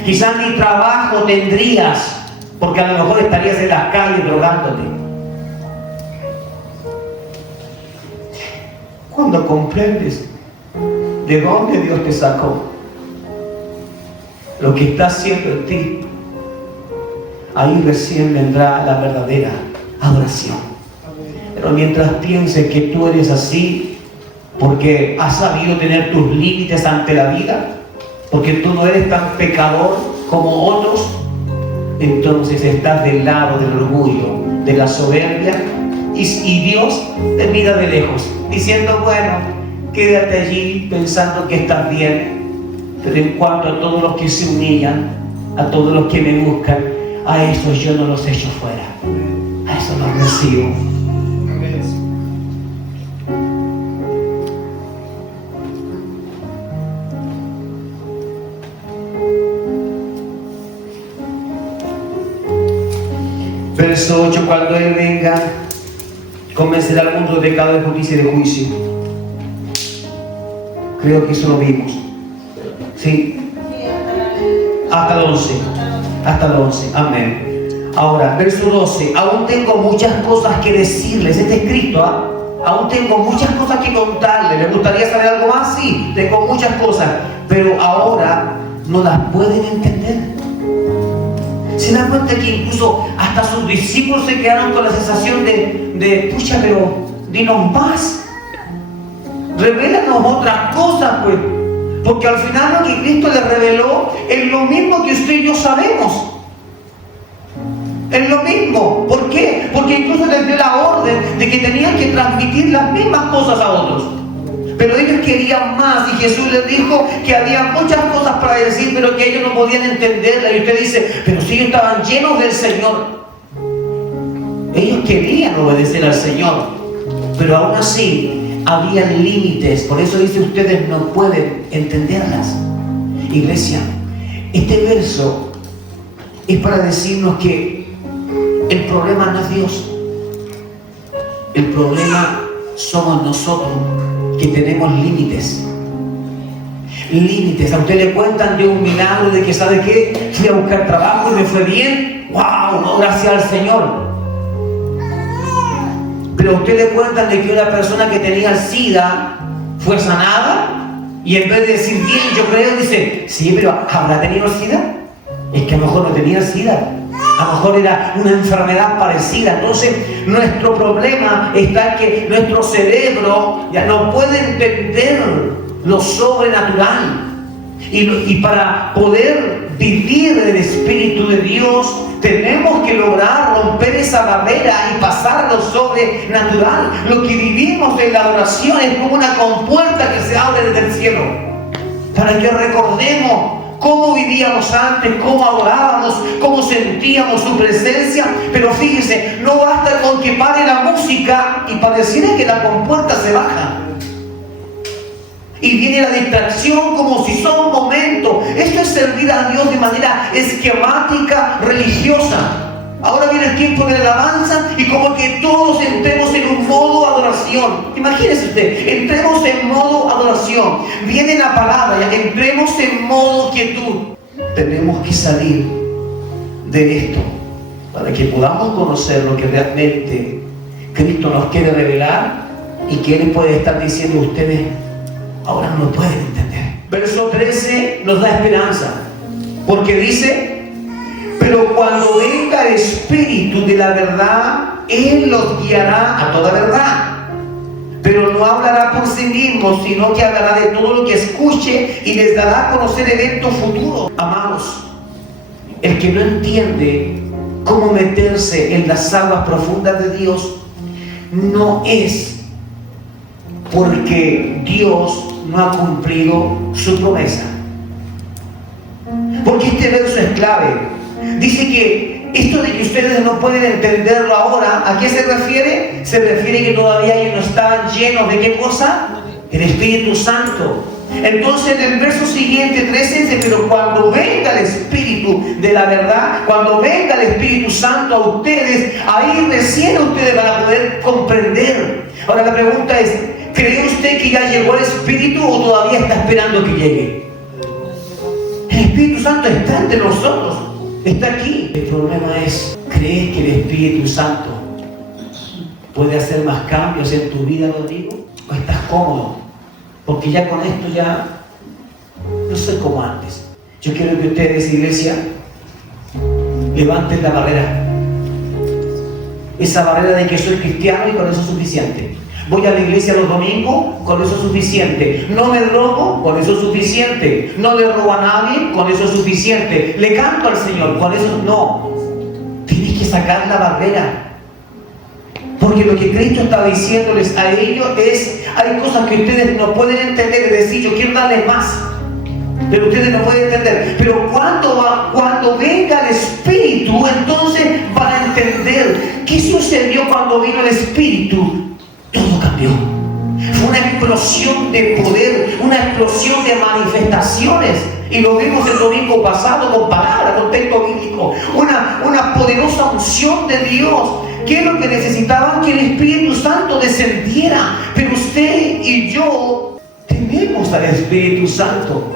Quizás ni trabajo tendrías, porque a lo mejor estarías en las calles drogándote. Cuando comprendes de dónde Dios te sacó, lo que está haciendo en ti, ahí recién vendrá la verdadera adoración. Pero mientras pienses que tú eres así, porque has sabido tener tus límites ante la vida, porque tú no eres tan pecador como otros, entonces estás del lado del orgullo, de la soberbia, y Dios te mira de lejos, diciendo: bueno, quédate allí pensando que estás bien. Pero en cuanto a todos los que se humillan, a todos los que me buscan, a esos yo no los echo fuera, a esos los recibo. Verso 8: cuando Él venga, convencerá al mundo de pecado, de justicia y de juicio. Creo que eso lo vimos. ¿Sí? Hasta el 11. Hasta el 11. Amén. Ahora, verso 12: aún tengo muchas cosas que decirles. Este es Cristo, ¿ah? Aún tengo muchas cosas que contarles. ¿Les gustaría saber algo más? Sí, tengo muchas cosas, pero ahora no las pueden entender. ¿Se dan cuenta que incluso hasta sus discípulos se quedaron con la sensación de pucha, pero dinos más? Revélanos otras cosas, pues. Porque al final lo que Cristo les reveló es lo mismo que usted y yo sabemos. Es lo mismo. ¿Por qué? Porque incluso les dio la orden de que tenían que transmitir las mismas cosas a otros. Pero ellos querían más y Jesús les dijo que había muchas cosas para decir, pero que ellos no podían entenderlas. Y usted dice, pero si ellos estaban llenos del Señor. Ellos querían obedecer al Señor, pero aún así había límites. Por eso dice, ustedes no pueden entenderlas. Iglesia, este verso es para decirnos que el problema no es Dios. El problema somos nosotros, que tenemos límites. Límites. A usted le cuentan de un milagro, de que, ¿sabe qué? Fui a buscar trabajo y me fue bien. ¡Wow! No, gracias al Señor. Pero a usted le cuentan de que una persona que tenía SIDA fue sanada, y en vez de decir bien, yo creo, dice, sí, pero ¿habrá tenido SIDA? Es que a lo mejor no tenía SIDA. A lo mejor era una enfermedad parecida. Entonces, nuestro problema está en que nuestro cerebro ya no puede entender lo sobrenatural. Y para poder vivir el Espíritu de Dios, tenemos que lograr romper esa barrera y pasar a lo sobrenatural. Lo que vivimos en la adoración es como una compuerta que se abre desde el cielo, para que recordemos cómo vivíamos antes, cómo adorábamos, cómo sentíamos su presencia. Pero fíjese, no basta con que pare la música y pareciera que la compuerta se baja y viene la distracción como si son momentos. Esto es servir a Dios de manera esquemática, religiosa. Ahora viene el tiempo de la alabanza y como que todos entremos en un modo adoración. Imagínese usted, entremos en modo adoración. Viene la palabra, ya entremos en modo quietud. Tenemos que salir de esto para que podamos conocer lo que realmente Cristo nos quiere revelar y que Él puede estar diciendo a ustedes, ahora no lo pueden entender. Verso 13 nos da esperanza, porque dice, pero cuando venga el Espíritu de la verdad, Él los guiará a toda verdad. Pero no hablará por sí mismo, sino que hablará de todo lo que escuche y les dará a conocer eventos futuros. Amados, el que no entiende cómo meterse en las aguas profundas de Dios, no es porque Dios no ha cumplido su promesa. Porque este verso es clave. Dice que esto de que ustedes no pueden entenderlo ahora, ¿a qué se refiere? Se refiere que todavía ellos no estaban llenos de ¿qué cosa? El Espíritu Santo. Entonces en el verso siguiente 13 dice, pero cuando venga el Espíritu de la verdad, cuando venga el Espíritu Santo a ustedes, ahí recién ustedes van a poder comprender. Ahora la pregunta es, ¿cree usted que ya llegó el Espíritu o todavía está esperando que llegue? El Espíritu Santo está entre nosotros, está aquí. El problema es, ¿crees que el Espíritu Santo puede hacer más cambios en tu vida, Rodrigo? ¿O estás cómodo? Porque ya con esto ya no soy como antes. Yo quiero que ustedes, iglesia, levanten la barrera. Esa barrera de que soy cristiano y con eso es suficiente. Voy a la iglesia los domingos, con eso es suficiente. No me drogo, con eso es suficiente. No le robo a nadie, con eso es suficiente. Le canto al Señor, con eso no. Tienes que sacar la barrera. Porque lo que Cristo está diciéndoles a ellos es, hay cosas que ustedes no pueden entender y decir, yo quiero darles más. Pero ustedes no pueden entender. Pero cuando venga el Espíritu, entonces van a entender. ¿Qué sucedió cuando vino el Espíritu? Todo cambió. Fue una explosión de poder, una explosión de manifestaciones. Y lo vimos el domingo pasado con palabras, con texto bíblico. Una poderosa unción de Dios. ¿Qué es lo que necesitaban? Que el Espíritu Santo descendiera. Pero usted y yo tememos al Espíritu Santo.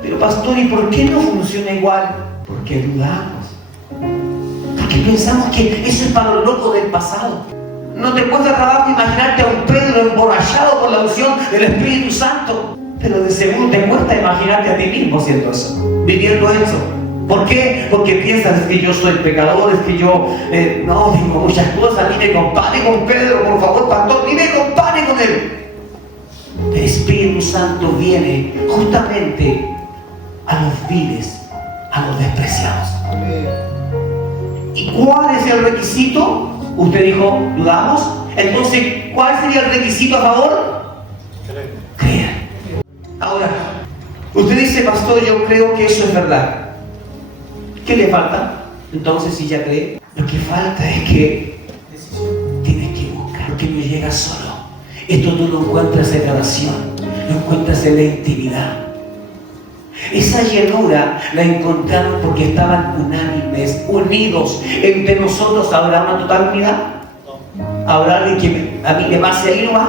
Pero pastor, ¿y por qué no funciona igual? Porque dudamos. Porque pensamos que eso es para los locos del pasado. No te cuesta trabajo imaginarte a un Pedro emborrachado por la unción del Espíritu Santo. Pero de seguro te cuesta imaginarte a ti mismo haciendo eso, viviendo eso. ¿Por qué? Porque piensas que yo soy pecador, es que yo no digo muchas cosas, ni me compare con Pedro, por favor, pastor, ni me compare con él. El Espíritu Santo viene justamente a los viles, a los despreciados. ¿Y cuál es el requisito? Usted dijo, dudamos. Entonces, ¿cuál sería el requisito a favor? Creer. Ahora, usted dice, pastor, yo creo que eso es verdad. ¿Qué le falta? Entonces, si ya cree, lo que falta es que tienes que buscar, porque no llega solo. Esto tú lo encuentras en la oración, lo encuentras en la intimidad. Esa llenura la encontraron porque estaban unánimes, unidos. Entre nosotros habrá una total unidad. ¿Habrá alguien que a mí le pase ahí nomás?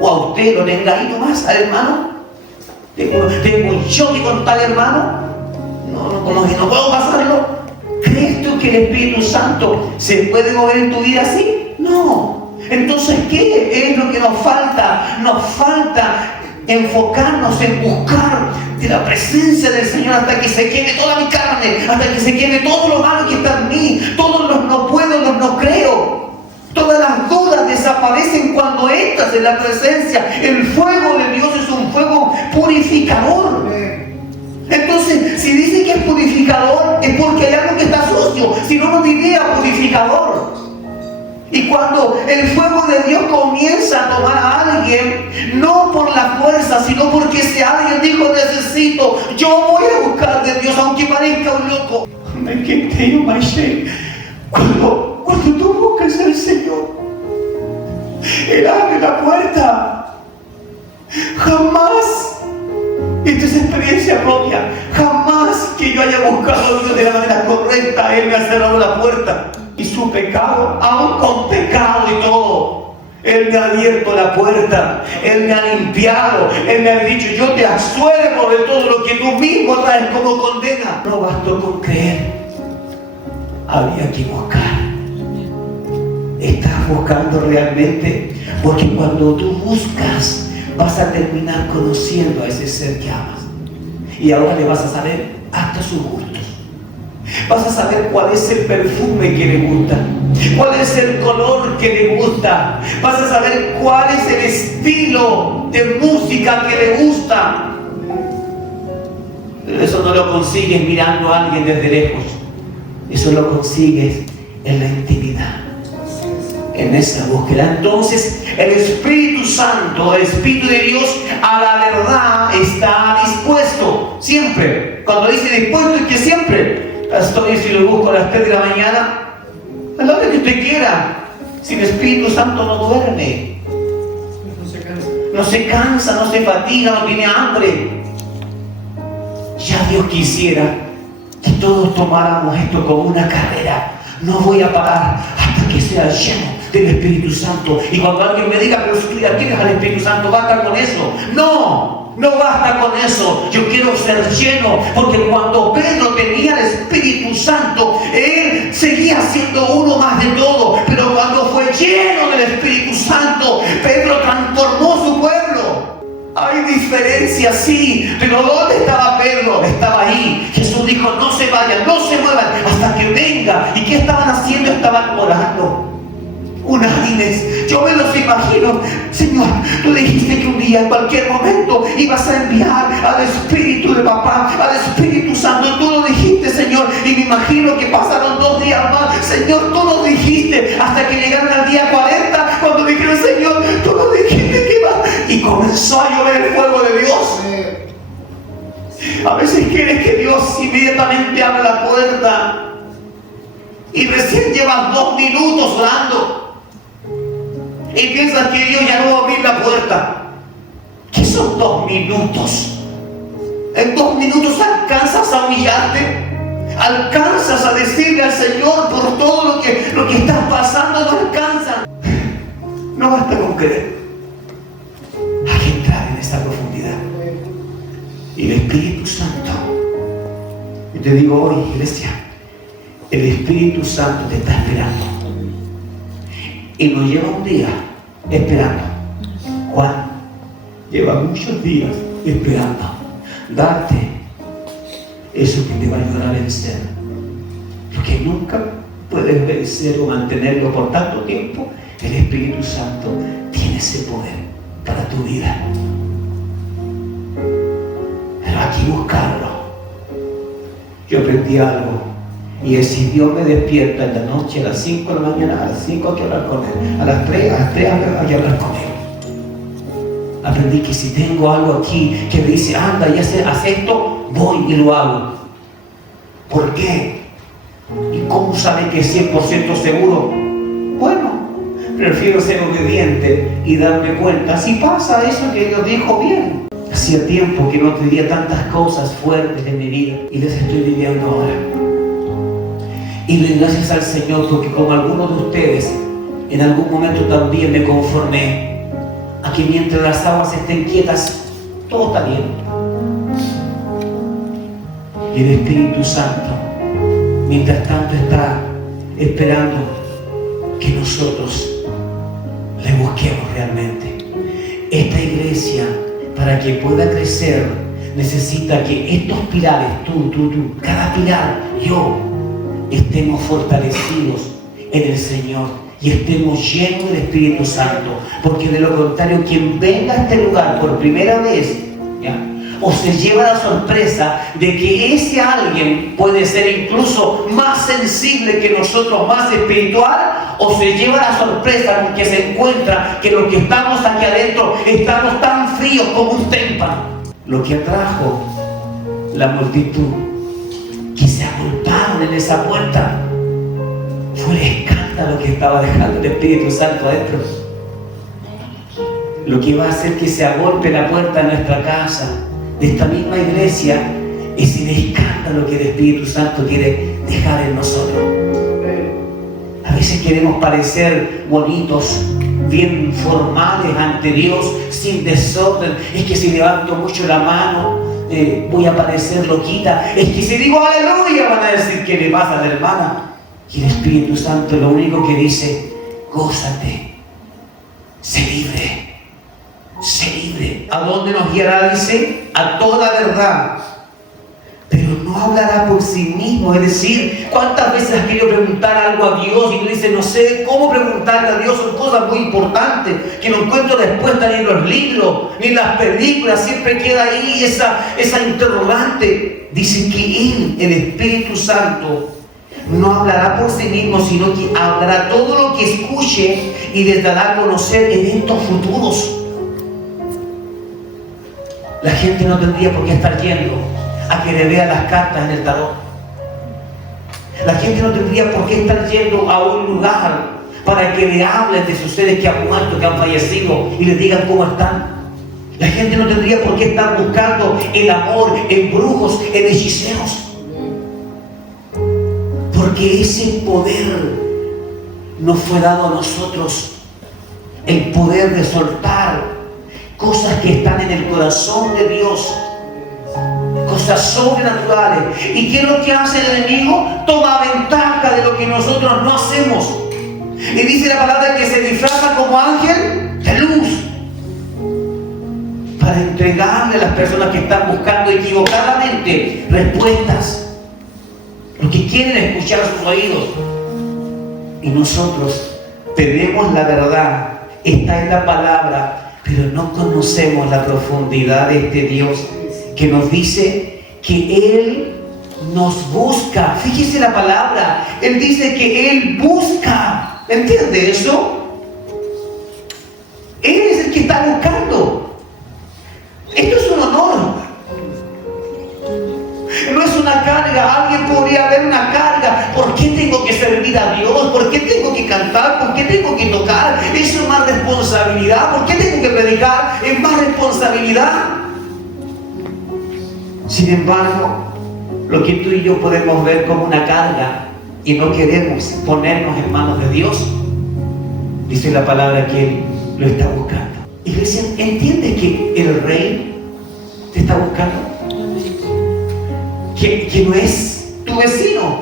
¿O a usted lo tenga ahí nomás, al hermano? ¿Tengo yo que contar, hermano? No puedo pasarlo. ¿Crees tú que el Espíritu Santo se puede mover en tu vida así? No. Entonces, ¿qué es lo que nos falta? Nos falta enfocarnos en buscar de la presencia del Señor hasta que se queme toda mi carne, hasta que se queme todo lo malo que está en mí, todos los no puedo, los no creo. Todas las dudas desaparecen cuando entras en la presencia. El fuego de Dios es un fuego purificador. Entonces, si dice que es purificador, es porque hay algo que está sucio. Si no, no diría purificador. Y cuando el fuego de Dios comienza a tomar a alguien, no por la fuerza, sino porque ese alguien dijo, necesito, yo voy a buscar de Dios, aunque parezca un loco. Cuando tú buscas al Señor, Él abre la puerta. Jamás, esta es experiencia propia, jamás que yo haya buscado a Dios de la manera correcta, Él me ha cerrado la puerta. Y su pecado, aún con pecado y todo, Él me ha abierto la puerta, Él me ha limpiado, Él me ha dicho, yo te absuelvo de todo lo que tú mismo traes como condena. No bastó con creer, había que buscar. ¿Estás buscando realmente? Porque cuando tú buscas, vas a terminar conociendo a ese ser que amas. Y ahora le vas a saber hasta sus gustos. Vas a saber cuál es el perfume que le gusta, cuál es el color que le gusta. Vas a saber cuál es el estilo de música que le gusta. Pero eso no lo consigues mirando a alguien desde lejos. Eso lo consigues en la intimidad, en esa búsqueda. Entonces, el Espíritu Santo, el Espíritu de Dios, a la verdad está dispuesto. Siempre. Cuando dice dispuesto, es que siempre. Pastor, y si lo busco a las 3 de la mañana, a la hora que usted quiera. Si el Espíritu Santo no duerme, no se cansa, no se fatiga, no tiene hambre. Ya Dios quisiera que todos tomáramos esto como una carrera. No voy a parar hasta que sea lleno del Espíritu Santo. Y cuando alguien me diga, pero si tú ya tienes al Espíritu Santo, ¿basta con eso? No basta con eso. Yo quiero ser lleno, porque cuando Pedro tenía el Espíritu Santo, él seguía siendo uno más de todo. Pero cuando fue lleno del Espíritu Santo, Pedro transformó su pueblo. Hay diferencia, sí, pero ¿dónde estaba Pedro? Estaba ahí. Jesús dijo, no se vayan, no se muevan hasta que venga. ¿Y qué estaban haciendo? Estaban orando. Unánimes. Yo me los imagino. Señor, tú dijiste que un día, en cualquier momento, ibas a enviar al Espíritu de Papá, al Espíritu Santo. Tú lo dijiste, Señor, y me imagino que pasaron 2 días más. Señor, tú lo dijiste, hasta que llegaron al día 40, cuando dijeron, Señor, tú lo dijiste que iba. Y comenzó a llover el fuego de Dios. A veces quieres que Dios inmediatamente abra la puerta y recién llevas 2 minutos orando y piensas que Dios ya no va a abrir la puerta. ¿Qué son 2 minutos? En 2 minutos alcanzas a humillarte, alcanzas a decirle al Señor por todo lo que estás pasando. No alcanza. No basta con creer, hay que entrar en esta profundidad. Y el Espíritu Santo, y te digo hoy, iglesia, el Espíritu Santo te está esperando. Y no lleva un día esperando. Juan lleva muchos días esperando darte eso que te va a ayudar a vencer. Lo que nunca puedes vencer o mantenerlo por tanto tiempo, el Espíritu Santo tiene ese poder para tu vida. Pero aquí buscarlo. Yo aprendí algo Y si Dios me despierta en la noche a las 5 de la mañana, a las 5 hay que hablar con Él, a las 3 hay que hablar con Él. Aprendí que si tengo algo aquí que me dice, anda y haz esto, voy y lo hago. ¿Por qué? ¿Y cómo sabe que es 100% seguro? Bueno, prefiero ser obediente y darme cuenta. Si pasa eso que Dios dijo, bien. Hacía tiempo que no tenía tantas cosas fuertes en mi vida y las estoy viviendo ahora. Y doy gracias al Señor porque como algunos de ustedes, en algún momento también me conformé a que mientras las aguas estén quietas, todo está bien. Y el Espíritu Santo, mientras tanto, está esperando que nosotros le busquemos realmente. Esta iglesia, para que pueda crecer, necesita que estos pilares, tú, cada pilar, yo, estemos fortalecidos en el Señor y estemos llenos del Espíritu Santo, porque de lo contrario, quien venga a este lugar por primera vez, ¿ya?, o se lleva la sorpresa de que ese alguien puede ser incluso más sensible que nosotros, más espiritual, o se lleva la sorpresa porque se encuentra que los que estamos aquí adentro estamos tan fríos como un témpano. Lo que atrajo la multitud que se agolparon en esa puerta fue el escándalo que estaba dejando el Espíritu Santo adentro. Lo que va a hacer que se agolpe la puerta de nuestra casa, de esta misma iglesia, es el escándalo que el Espíritu Santo quiere dejar en nosotros. A veces queremos parecer bonitos, bien formales ante Dios, sin desorden. Es que si levanto mucho la mano, voy a parecer loquita. Es que si digo aleluya, van a decir, ¿qué le pasa a la hermana? Y el Espíritu Santo lo único que dice, gózate, sé libre. Sé libre. ¿A dónde nos guiará? Dice, a toda verdad. Pero no hablará por sí mismo. Es decir, ¿cuántas veces has querido preguntar algo a Dios y tú dices, no sé cómo preguntarle a Dios? Son cosas muy importantes que no encuentro respuesta ni en los libros, ni en las películas. Siempre queda ahí esa interrogante. Dice que Él, el Espíritu Santo, no hablará por sí mismo, sino que hablará todo lo que escuche y les dará a conocer eventos futuros. La gente no tendría por qué estar yendo a que le vea las cartas en el tarot. La gente no tendría por qué estar yendo a un lugar para que le hablen de sus seres que han muerto, que han fallecido y les digan cómo están. La gente no tendría por qué estar buscando el amor en brujos, en hechiceros. Porque ese poder nos fue dado a nosotros. El poder de soltar cosas que están en el corazón de Dios, cosas sobrenaturales. ¿Y qué es lo que hace el enemigo? Toma ventaja de lo que nosotros no hacemos. Y dice la palabra que se disfraza como ángel de luz para entregarle a las personas que están buscando equivocadamente respuestas, porque quieren escuchar sus oídos. Y nosotros tenemos la verdad, está en la palabra, pero no conocemos la profundidad de este Dios que nos dice que Él nos busca. Fíjese la palabra, Él dice que Él busca. ¿Entiende eso? Él es el que está buscando. Esto es un honor. No es una carga. Alguien podría ver una carga. ¿Por qué tengo que servir a Dios? ¿Por qué tengo que cantar? ¿Por qué tengo que tocar? Eso es más responsabilidad. ¿Por qué tengo que predicar? Es más responsabilidad. Sin embargo, lo que tú y yo podemos ver como una carga y no queremos ponernos en manos de Dios, dice la palabra que Él lo está buscando. Iglesia, ¿entiende que el Rey te está buscando? Que no es tu vecino,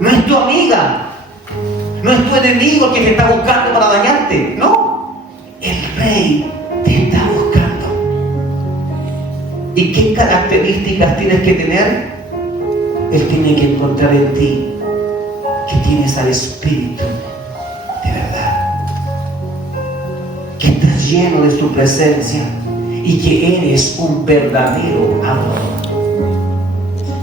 no es tu amiga, no es tu enemigo que te está buscando para dañarte. No, el Rey te está buscando. ¿Y qué características tienes que tener? Él tiene que encontrar en ti que tienes al Espíritu de verdad, que estás lleno de su presencia y que eres un verdadero adorador.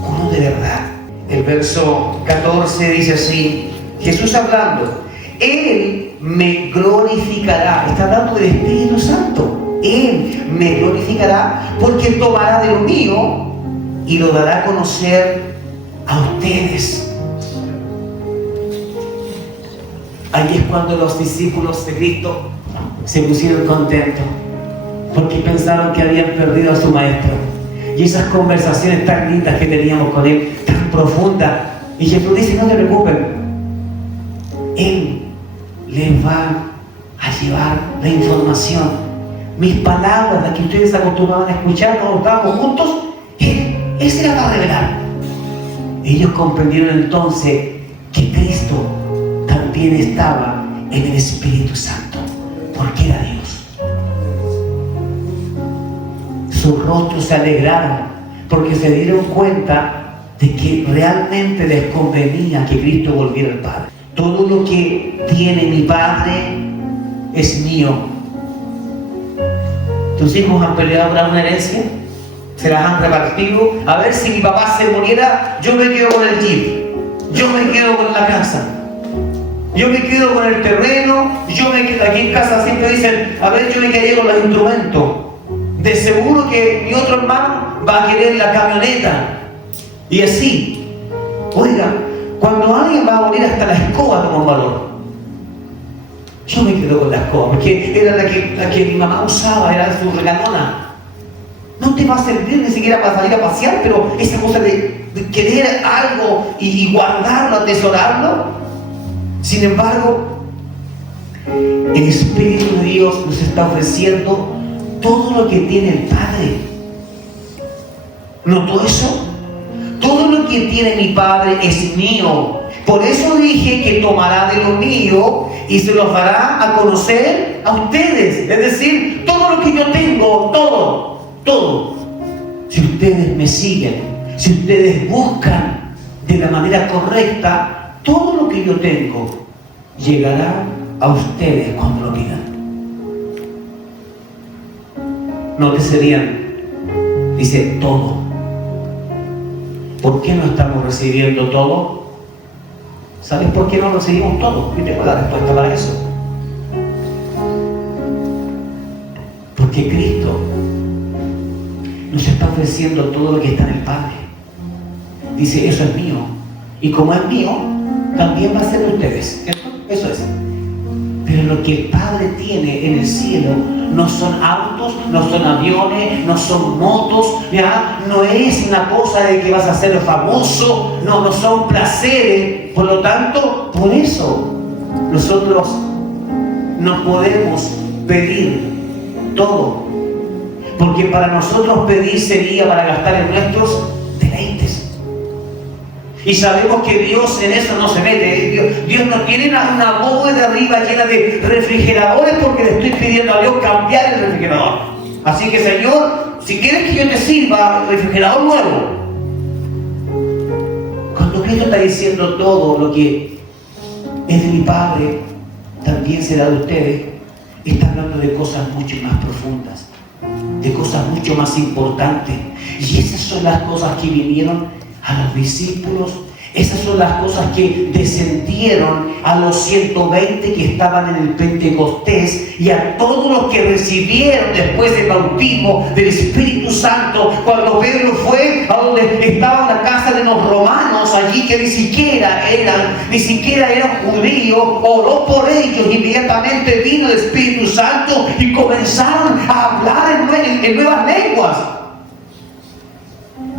Uno de verdad. El verso 14 dice así, Jesús hablando, Él me glorificará. Está hablando del Espíritu Santo. Él me glorificará porque tomará de lo mío y lo dará a conocer a ustedes. Ahí es cuando los discípulos de Cristo se pusieron contentos, porque pensaron que habían perdido a su maestro. Y esas conversaciones tan lindas que teníamos con él, tan profundas. Y Jesús dice, no se preocupen, Él les va a llevar la información. Mis palabras, las que ustedes acostumbraban a escuchar cuando estábamos juntos, Él se las va a revelar. Ellos comprendieron entonces que Cristo también estaba en el Espíritu Santo, porque era Dios. Sus rostros se alegraron porque se dieron cuenta de que realmente les convenía que Cristo volviera al Padre. Todo lo que tiene mi Padre es mío. ¿Tus hijos han peleado por una herencia? ¿Se las han repartido? A ver, si mi papá se muriera, yo me quedo con el jeep, yo me quedo con la casa, yo me quedo con el terreno, yo me quedo. Aquí en casa siempre dicen, a ver, yo me quedé con los instrumentos. De seguro que mi otro hermano va a querer la camioneta. Y así. Oiga, cuando alguien va a morir, hasta la escoba toma un valor. Yo me quedo con la escoba, porque era la que mi mamá usaba, era su regalona. No te va a servir ni siquiera para salir a pasear, pero esa cosa de querer algo y guardarlo, atesorarlo. Sin embargo, el Espíritu de Dios nos está ofreciendo todo lo que tiene el Padre. ¿Notó eso? Todo lo que tiene mi Padre es mío. Por eso dije que tomará de lo mío y se los dará a conocer a ustedes. Es decir, todo lo que yo tengo, todo. Si ustedes me siguen, si ustedes buscan de la manera correcta, todo lo que yo tengo llegará a ustedes cuando lo pidan. Nótese bien, dice todo. ¿Por qué no estamos recibiendo todo? ¿Sabes por qué no recibimos todo? Y tengo la respuesta para eso. Porque Cristo nos está ofreciendo todo lo que está en el Padre. Dice, eso es mío. Y como es mío, también va a ser de ustedes. Eso es. Pero lo que el Padre tiene en el cielo no son autos, no son aviones, no son motos, ¿ya? No es una cosa de que vas a ser famoso, no son placeres. Por lo tanto, por eso nosotros no podemos pedir todo. Porque para nosotros pedir sería para gastar en nuestros deleites. Y sabemos que Dios en eso no se mete. Dios no tiene una bóveda arriba llena de refrigeradores porque le estoy pidiendo a Dios cambiar el refrigerador. Así que, Señor, si quieres que yo te sirva el refrigerador nuevo. Cuando Cristo está diciendo todo lo que es de mi Padre, también será de ustedes, está hablando de cosas mucho más profundas, de cosas mucho más importantes. Y esas son las cosas que vinieron a los discípulos. Esas son las cosas que descendieron a los 120 que estaban en el Pentecostés y a todos los que recibieron después del bautismo del Espíritu Santo. Cuando Pedro fue a donde estaba la casa de los romanos, allí que ni siquiera eran judíos, oró por ellos. Inmediatamente vino el Espíritu Santo y comenzaron a hablar en nuevas lenguas.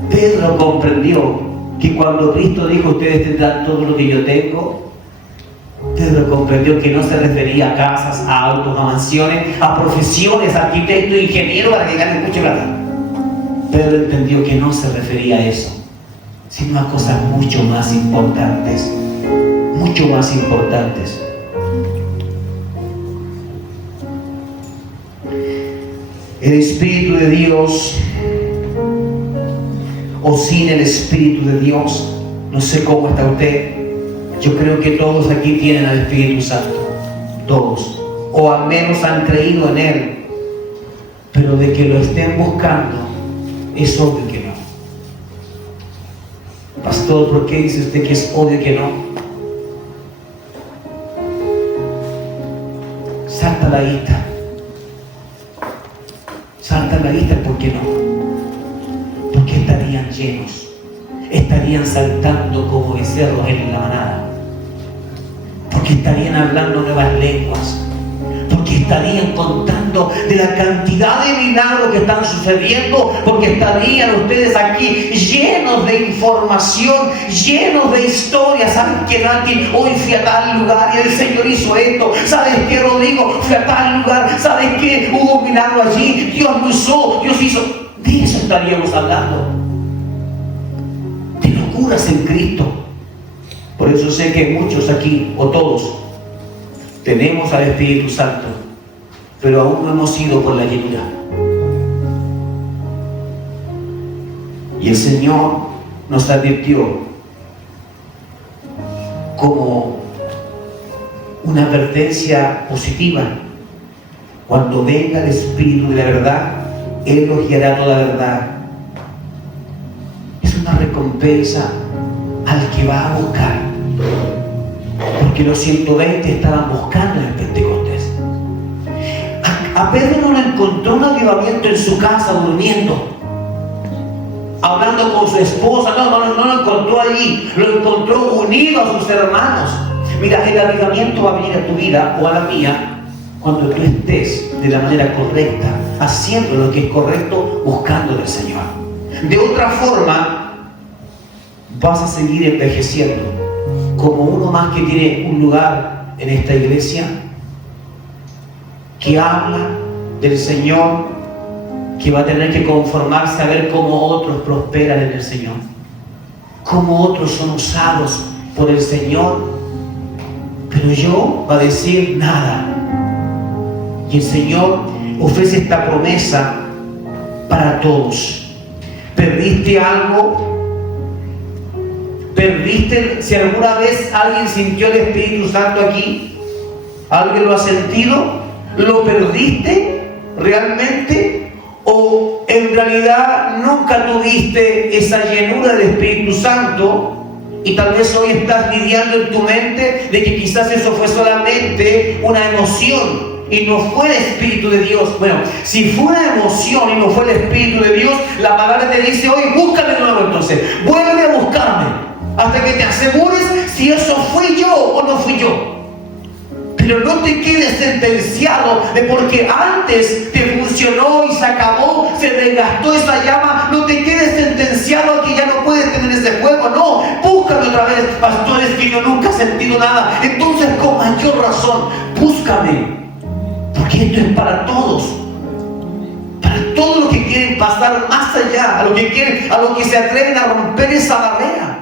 Pedro comprendió que cuando Cristo dijo, ustedes tendrán todo lo que yo tengo, Pedro comprendió que no se refería a casas, a autos, a mansiones, a profesiones, a arquitecto, ingeniero, para que ganen mucha plata. Pedro entendió que no se refería a eso, sino a cosas mucho más importantes, mucho más importantes. El Espíritu de Dios o sin el Espíritu de Dios, no sé cómo está usted. Yo creo que todos aquí tienen al Espíritu Santo, todos, o al menos han creído en Él, pero de que lo estén buscando es obvio que Pastor, ¿por qué dice usted que es obvio que no? Salta la vista. Salta la vista, ¿por qué no? Porque estarían llenos. Estarían saltando como becerros en la manada. Porque estarían hablando nuevas lenguas. Porque estarían contando de la cantidad de milagros que están sucediendo, porque estarían ustedes aquí llenos de información, llenos de historias. ¿Saben qué, Nati? Hoy fui a tal lugar y el Señor hizo esto. ¿Sabes qué, Rodrigo? Fui a tal lugar. ¿Sabes qué? Hubo un milagro allí. Dios lo usó, Dios hizo. De eso estaríamos hablando. De locuras en Cristo. Por eso sé que muchos aquí, o todos, tenemos al Espíritu Santo, pero aún no hemos ido por la llenura. Y el Señor nos advirtió como una advertencia positiva: cuando venga el Espíritu de la verdad, Él nos guiará toda la verdad. Es una recompensa al que va a buscar. Porque los 120 estaban buscando en el Pentecostés. A Pedro no le encontró un avivamiento en su casa durmiendo, hablando con su esposa. No lo encontró allí. Lo encontró unido a sus hermanos. Mira, el avivamiento va a venir a tu vida o a la mía cuando tú estés de la manera correcta, haciendo lo que es correcto, buscando del Señor. De otra forma, vas a seguir envejeciendo como uno más que tiene un lugar en esta iglesia, que habla del Señor, que va a tener que conformarse a ver cómo otros prosperan en el Señor, cómo otros son usados por el Señor, pero yo va a decir nada. Y el Señor ofrece esta promesa para todos. ¿Perdiste algo? ¿Perdiste? Si alguna vez alguien sintió el Espíritu Santo aquí, ¿alguien lo ha sentido? ¿Lo perdiste realmente? ¿O en realidad nunca tuviste esa llenura del Espíritu Santo? Y tal vez hoy estás lidiando en tu mente de que quizás eso fue solamente una emoción y no fue el Espíritu de Dios. Bueno, si fue una emoción y no fue el Espíritu de Dios, la palabra te dice hoy: búscame de nuevo. Entonces, vuelve a buscarme hasta que te asegures si eso fui yo o no fui yo. Pero no te quedes sentenciado de porque antes te funcionó y se acabó, se desgastó esa llama. No te quedes sentenciado a que ya no puedes tener ese fuego. No, búscame otra vez. Pastores, que yo nunca he sentido nada. Entonces, con mayor razón, búscame. Porque esto es para todos. Para todos los que quieren pasar más allá, a los que se atreven a romper esa barrera.